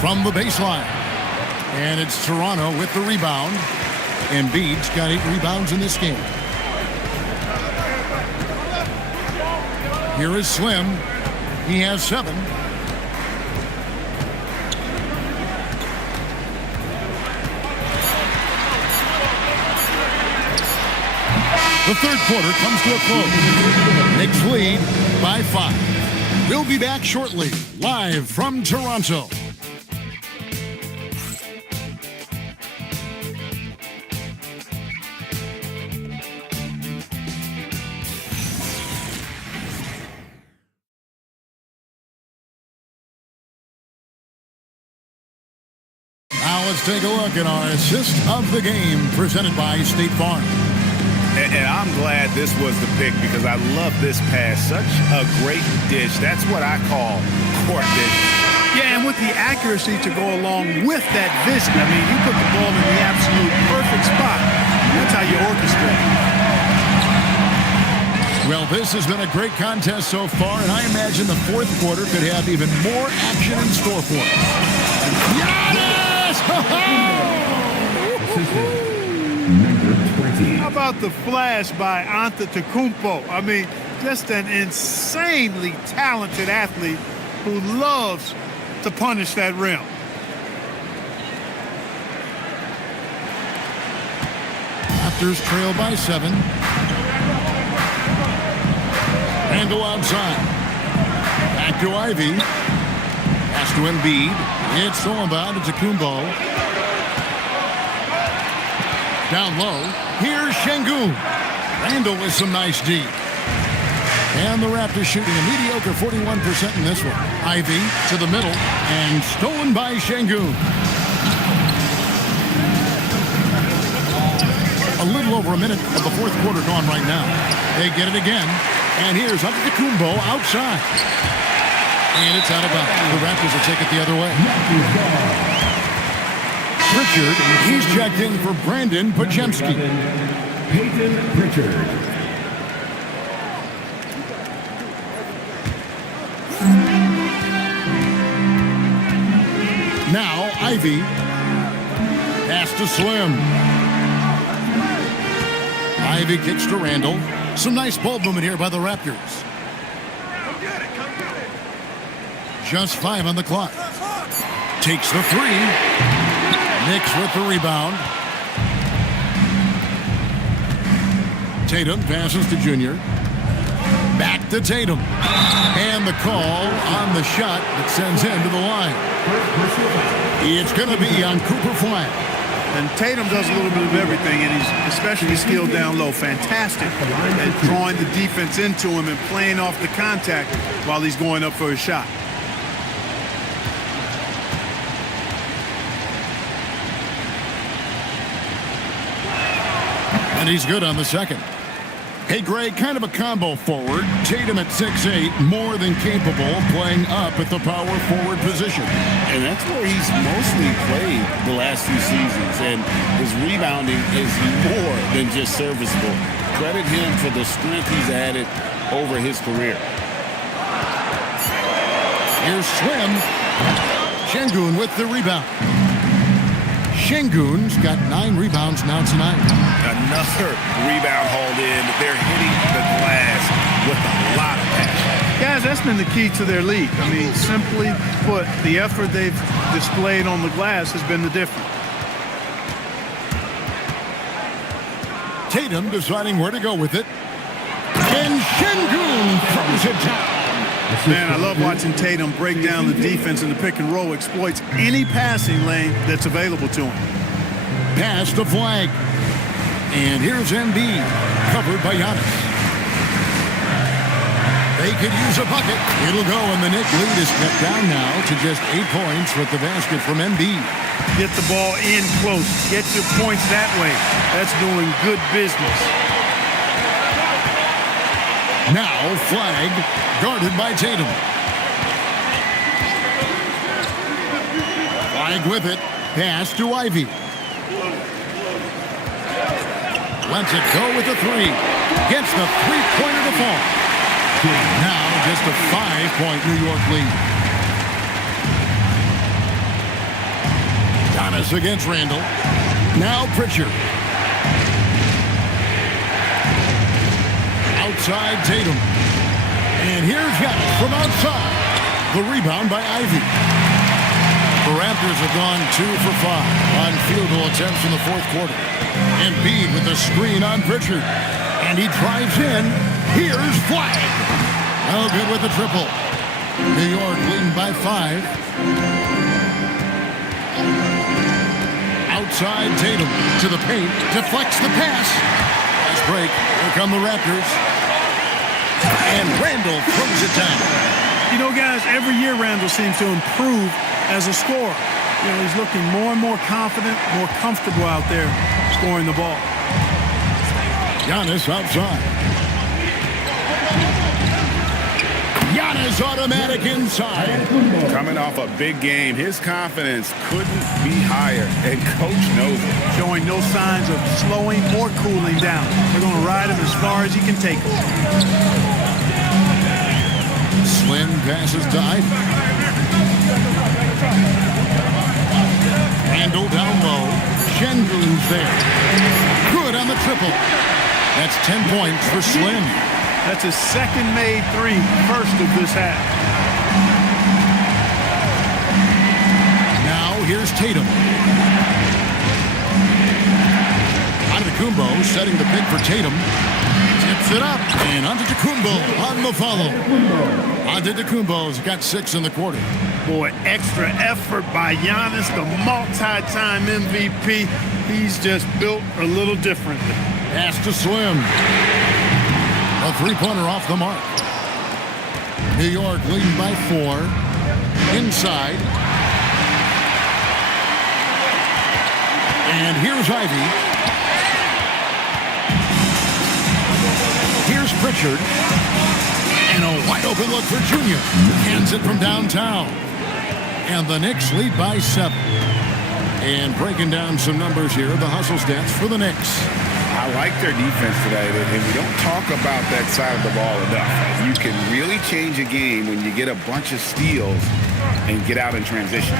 From the baseline. And it's Toronto with the rebound. Embiid's got 8 rebounds in this game. Here is Slim. He has 7. The third quarter comes to a close. Knicks lead by 5. We'll be back shortly, live from Toronto. Now let's take a look at our assist of the game presented by State Farm. And I'm glad this was the pick because I love this pass. Such a great dish. That's what I call court vision. Yeah, and with the accuracy to go along with that vision. I mean, you put the ball in the absolute perfect spot. That's how you orchestrate. Well, this has been a great contest so far, and I imagine the fourth quarter could have even more action in store for us. Giannis! How about the flash by Antetokounmpo? I mean, just an insanely talented athlete who loves to punish that rim. Raptors trail by 7. And go outside. Back to Ivy. Pass to Embiid. It's stolen by Antetokounmpo. Down low. Here's Şengün. Randall with some nice D. And the Raptors shooting a mediocre 41% in this one. Ivy to the middle and stolen by Şengün. A little over a minute of the fourth quarter gone right now. They get it again. And here's Antetokounmpo outside. And it's out of bounds. The Raptors will take it the other way. Pritchard, he's checked in for Brandon Podziemski. Peyton Pritchard. Now Ivy. Pass to Slim. Ivy kicks to Randall. Some nice ball movement here by the Raptors. Just 5 on the clock. Takes the 3. Knicks with the rebound. Tatum passes to Junior. Back to Tatum. And the call on the shot that sends him to the line. It's going to be on Cooper Flag. And Tatum does a little bit of everything, and he's especially skilled down low. Fantastic at drawing the defense into him and playing off the contact while he's going up for his shot. And he's good on the second. Hey, Greg, kind of a combo forward. Tatum at 6'8", more than capable of playing up at the power forward position. And that's where he's mostly played the last few seasons. And his rebounding is more than just serviceable. Credit him for the strength he's added over his career. Here's Slim. Şengün with the rebound. Şengün's got 9 rebounds now tonight. Another rebound hauled in. They're hitting the glass with a lot of passion. Guys, that's been the key to their lead. I mean, simply put, the effort they've displayed on the glass has been the difference. Tatum deciding where to go with it. And Şengün throws it down. Man, I love watching Tatum break down the defense in the pick and roll, exploits any passing lane that's available to him. Pass to Flag. And here's Embiid, covered by Giannis. They could use a bucket. It'll go, and the Knicks lead is cut down now to just 8 points with the basket from Embiid. Get the ball in close. Get your points that way. That's doing good business. Now Flag, guarded by Tatum. Flag with it. Pass to Ivy. Lets it go with the 3. Gets the three-pointer to fall. Now just a 5-point New York lead. Giannis against Randall. Now Pritchard. Outside Tatum. And here's Giannis from outside. The rebound by Ivy. The Raptors have gone 2 for 5 on field goal attempts in the fourth quarter. Embiid with the screen on Pritchard. And he drives in. Here's Flag. No good with the triple. New York leading by 5. Outside Tatum to the paint. Deflects the pass. Nice break. Here come the Raptors. And Randall throws it down. You know, guys, every year Randall seems to improve as a scorer. You know, he's looking more and more confident, more comfortable out there scoring the ball. Giannis outside. Giannis automatic inside. Coming off a big game, his confidence couldn't be higher, and coach knows it. Showing no signs of slowing or cooling down. They're going to ride him as far as he can take him. Slim passes to Ivy. Randall down low. Şengün's there. Good on the triple. That's 10 points for Slim. That's his second made 3, first of this half. Now here's Tatum. Antetokounmpo setting the pick for Tatum. Tips it up, and Antetokounmpo on the follow. Antetokounmpo's got 6 in the quarter. Boy, extra effort by Giannis, the multi-time MVP. He's just built a little differently. Pass to Slim. A three-pointer off the mark. New York leading by 4. Inside. And here's Ivy. Pritchard. And a wide open look for Junior. Hands it from downtown. And the Knicks lead by 7. And breaking down some numbers here, the hustle stats for the Knicks. I like their defense today, and we don't talk about that side of the ball enough. You can really change a game when you get a bunch of steals and get out in transition.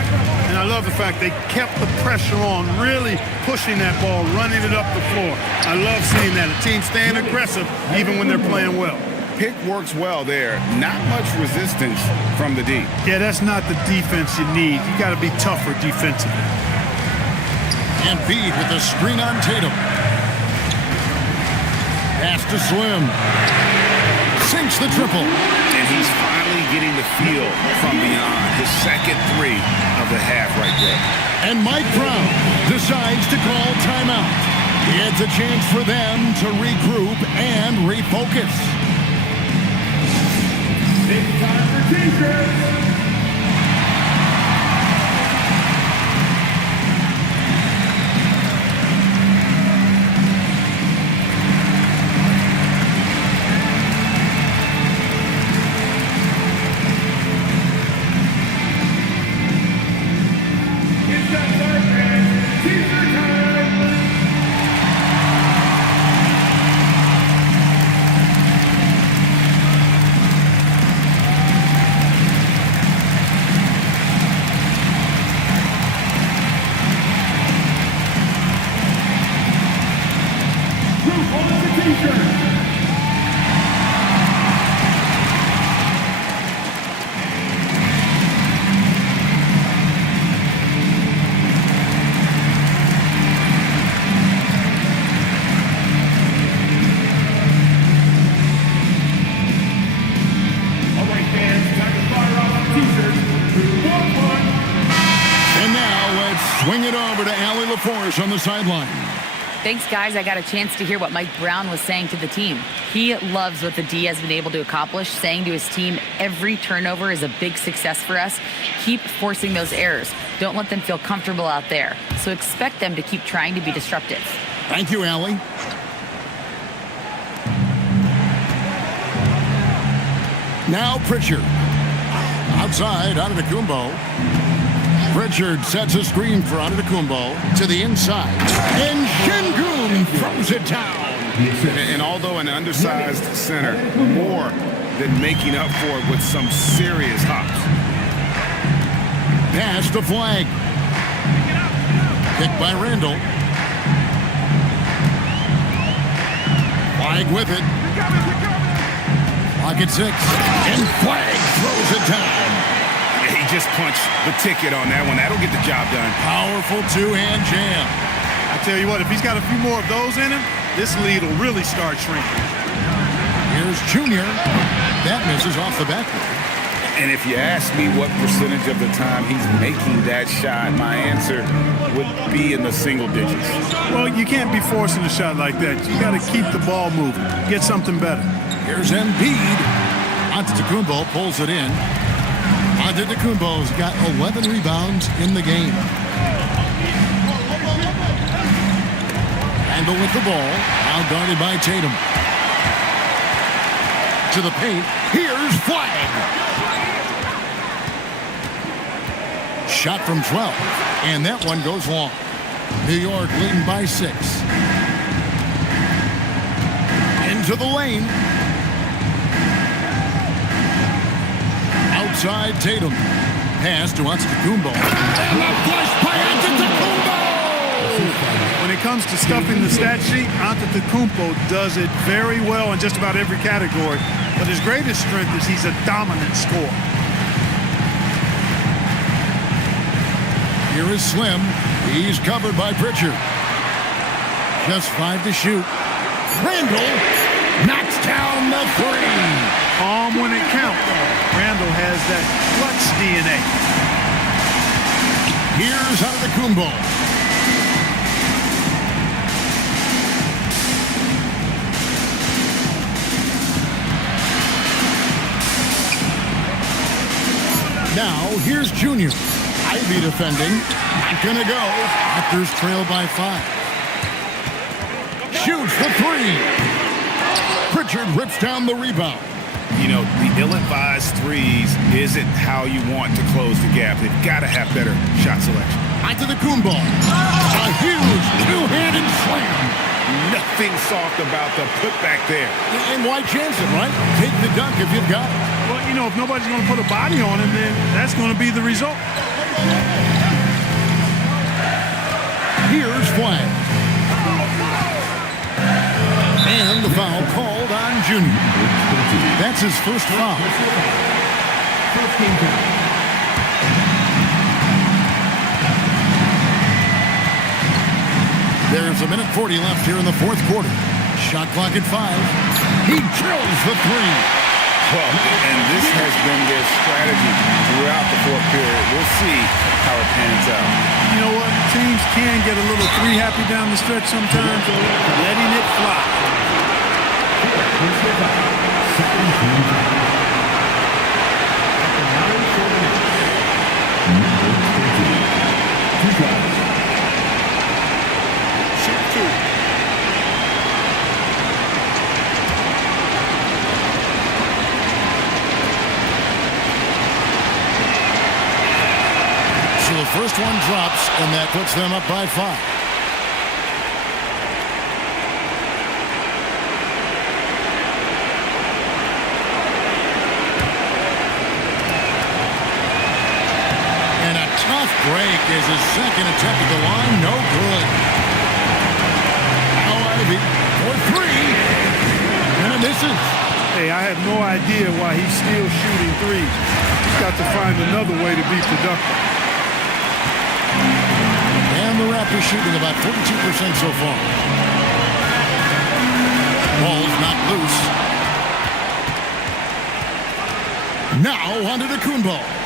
And I love the fact they kept the pressure on, really pushing that ball, running it up the floor. I love seeing that. A team staying aggressive even when they're playing well. Pick works well there. Not much resistance from the D. Yeah, that's not the defense you need. You got to be tougher defensively. And Embiid with the screen on Tatum. Pass to Slim. Sinks the triple. And he's finally getting the feel from beyond. His second 3 of the half right there. And Mike Brown decides to call timeout. It's a chance for them to regroup and refocus. It's time for T-shirts. Swing it over to Allie LaForge on the sideline. Thanks, guys. I got a chance to hear what Mike Brown was saying to the team. He loves what the D has been able to accomplish, saying to his team, every turnover is a big success for us. Keep forcing those errors. Don't let them feel comfortable out there. So expect them to keep trying to be disruptive. Thank you, Allie. Now Pritchard. Outside, Antetokounmpo. Pritchard sets a screen for Antetokounmpo to the inside. And Şengün throws it down. And although an undersized center, more than making up for it with some serious hops. Pass to Flag. Picked by Randall. Flag with it. Pocket 6. And Flag throws it down. He just punched the ticket on that one. That'll get the job done. Powerful two-hand jam. I tell you what, if he's got a few more of those in him, this lead will really start shrinking. Here's Junior. That misses off the backboard. And if you ask me what percentage of the time he's making that shot, my answer would be in the single digits. Well, you can't be forcing a shot like that. You got to keep the ball moving. Get something better. Here's Embiid. Antetokounmpo pulls it in. Antetokounmpo's got 11 rebounds in the game. Randall with the ball. Now guarded by Tatum. To the paint. Here's Flag. Shot from 12. And that one goes long. New York leading by 6. Into the lane. Outside Tatum. Pass to Antetokounmpo. And the flush by Antetokounmpo! When it comes to stuffing the stat sheet, Antetokounmpo does it very well in just about every category. But his greatest strength is he's a dominant scorer. Here is Slim. He's covered by Pritchard. Just 5 to shoot. Randall knocks down the 3. Calm when it counts. Randall has that clutch DNA. Here's Antetokounmpo. Now, here's Junior. Ivy defending. Not gonna go. Raptors trail by 5. Shoots the 3. Pritchard rips down the rebound. You know, the ill-advised threes isn't how you want to close the gap. They've got to have better shot selection. Antetokounmpo. A huge two-handed slam. Nothing soft about the putback there. And why chance it, right? Take the dunk if you've got it. Well, you know, if nobody's going to put a body on him, then that's going to be the result. Here's flag. And the foul called on Junior. That's his first foul. There's a minute 40 left here in the fourth quarter. Shot clock at 5. He drills the three. Well, and this has been their strategy throughout the fourth period. We'll see how it pans out. You know what? Teams can get a little three happy down the stretch sometimes, letting it fly. So the first one drops, and that puts them up by 5. Tough break is his second attempt at the line. No good. Now Ivy for 3. And it misses. Hey, I have no idea why he's still shooting threes. He's got to find another way to be productive. And the Raptors shooting about 42% so far. Ball's not loose. Now onto the Antetokounmpo.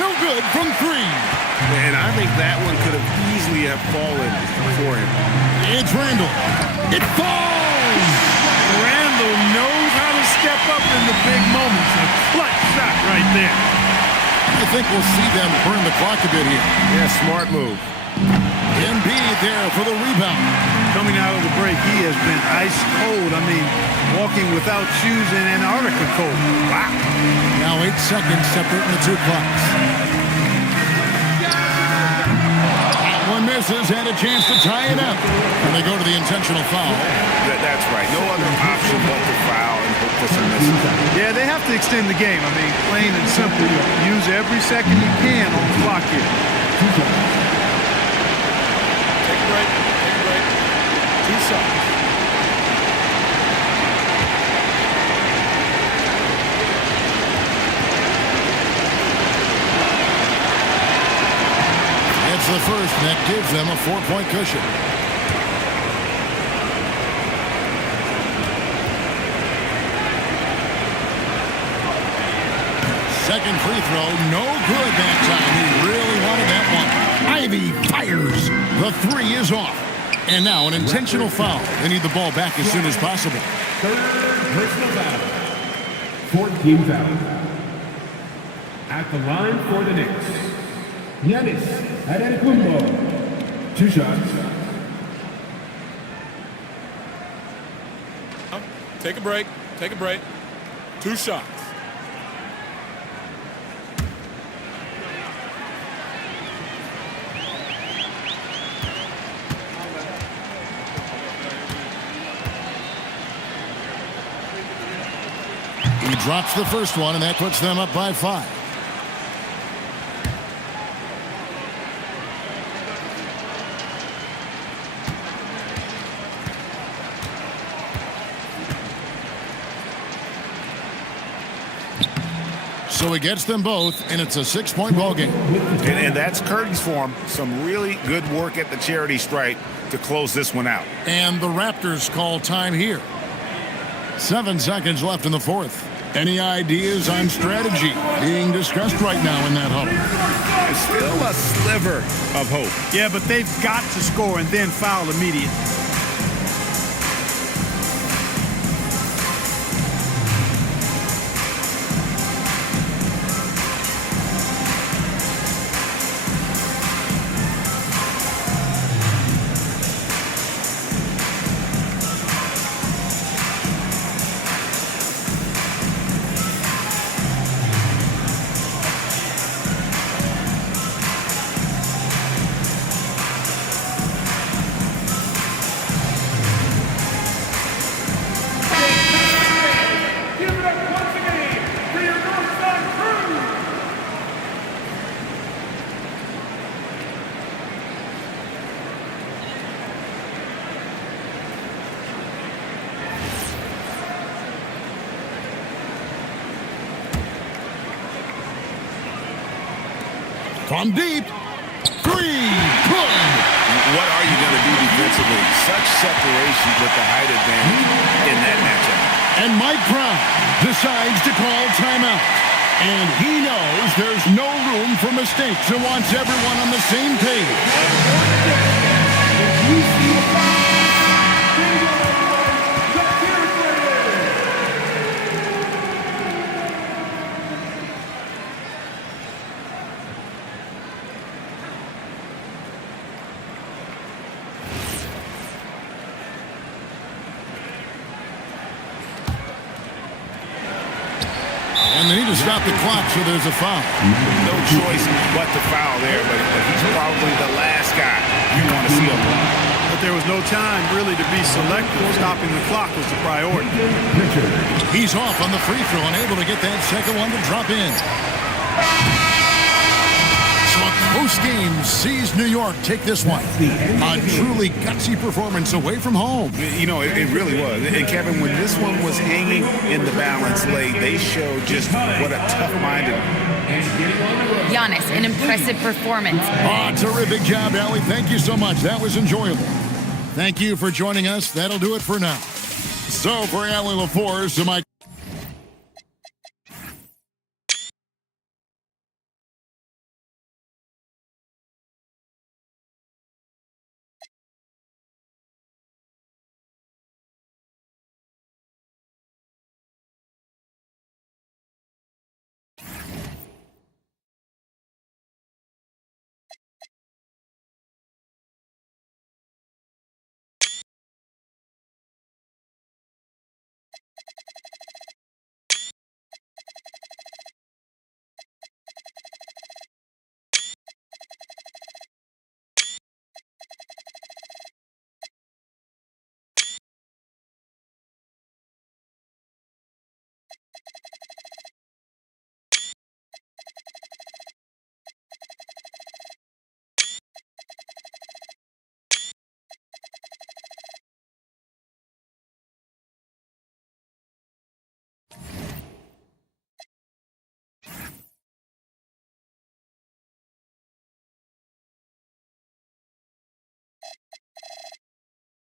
No good from 3. And I think that one could have easily have fallen for him. It's Randall. It falls! Randall knows how to step up in the big moments. A clutch shot right there. I think we'll see them burn the clock a bit here. Yeah, smart move. Embiid there for the rebound. Coming out of the break, he has been ice cold. I mean, walking without shoes in Antarctica cold. Wow. Now 8 seconds separating the two clocks. That one misses and a chance to tie it up. And they go to the intentional foul. That's right. No other option but to foul and hope for some misses. Yeah, they have to extend the game. I mean, plain and simple. Use every second you can on the clock here. Take a break. 2 shots. It's the first, and that gives them a 4-point cushion. Second free throw, no good that time. He really wanted that one. Ivy fires. The 3 is off. And now an intentional foul. They need the ball back as soon as possible. Third personal foul. 14 foul. At the line for the Knicks, Antetokounmpo. 2 shots. Take a break. 2 shots. He drops the first one, and that puts them up by 5. So he gets them both, and it's a 6-point ball game. And that's curtains for him. Some really good work at the charity stripe to close this one out. And the Raptors call time here. 7 seconds left in the fourth. Any ideas on strategy being discussed right now in that huddle? There's still a sliver of hope. Yeah, but they've got to score and then foul immediately. From deep. Three. Good. What are you going to do defensively? Such separation with the height advantage in that matchup. And Mike Brown decides to call timeout. And he knows there's no room for mistakes and wants everyone on the same page. And they need to stop the clock, so there's a foul. No choice but to foul there, but he's probably the last guy you want to see him run. But there was no time really to be selective. Stopping the clock was the priority. He's off on the free throw, unable to get that second one to drop in. So post-game sees New York take this one. A truly gutsy performance away from home. You know, it really was. And Kevin, when this one was hanging in the balance late, they showed just what a tough-minded. Giannis, an impressive performance. Terrific job, Allie. Thank you so much. That was enjoyable. Thank you for joining us. That'll do it for now. So for Allie LaForce, to Mike.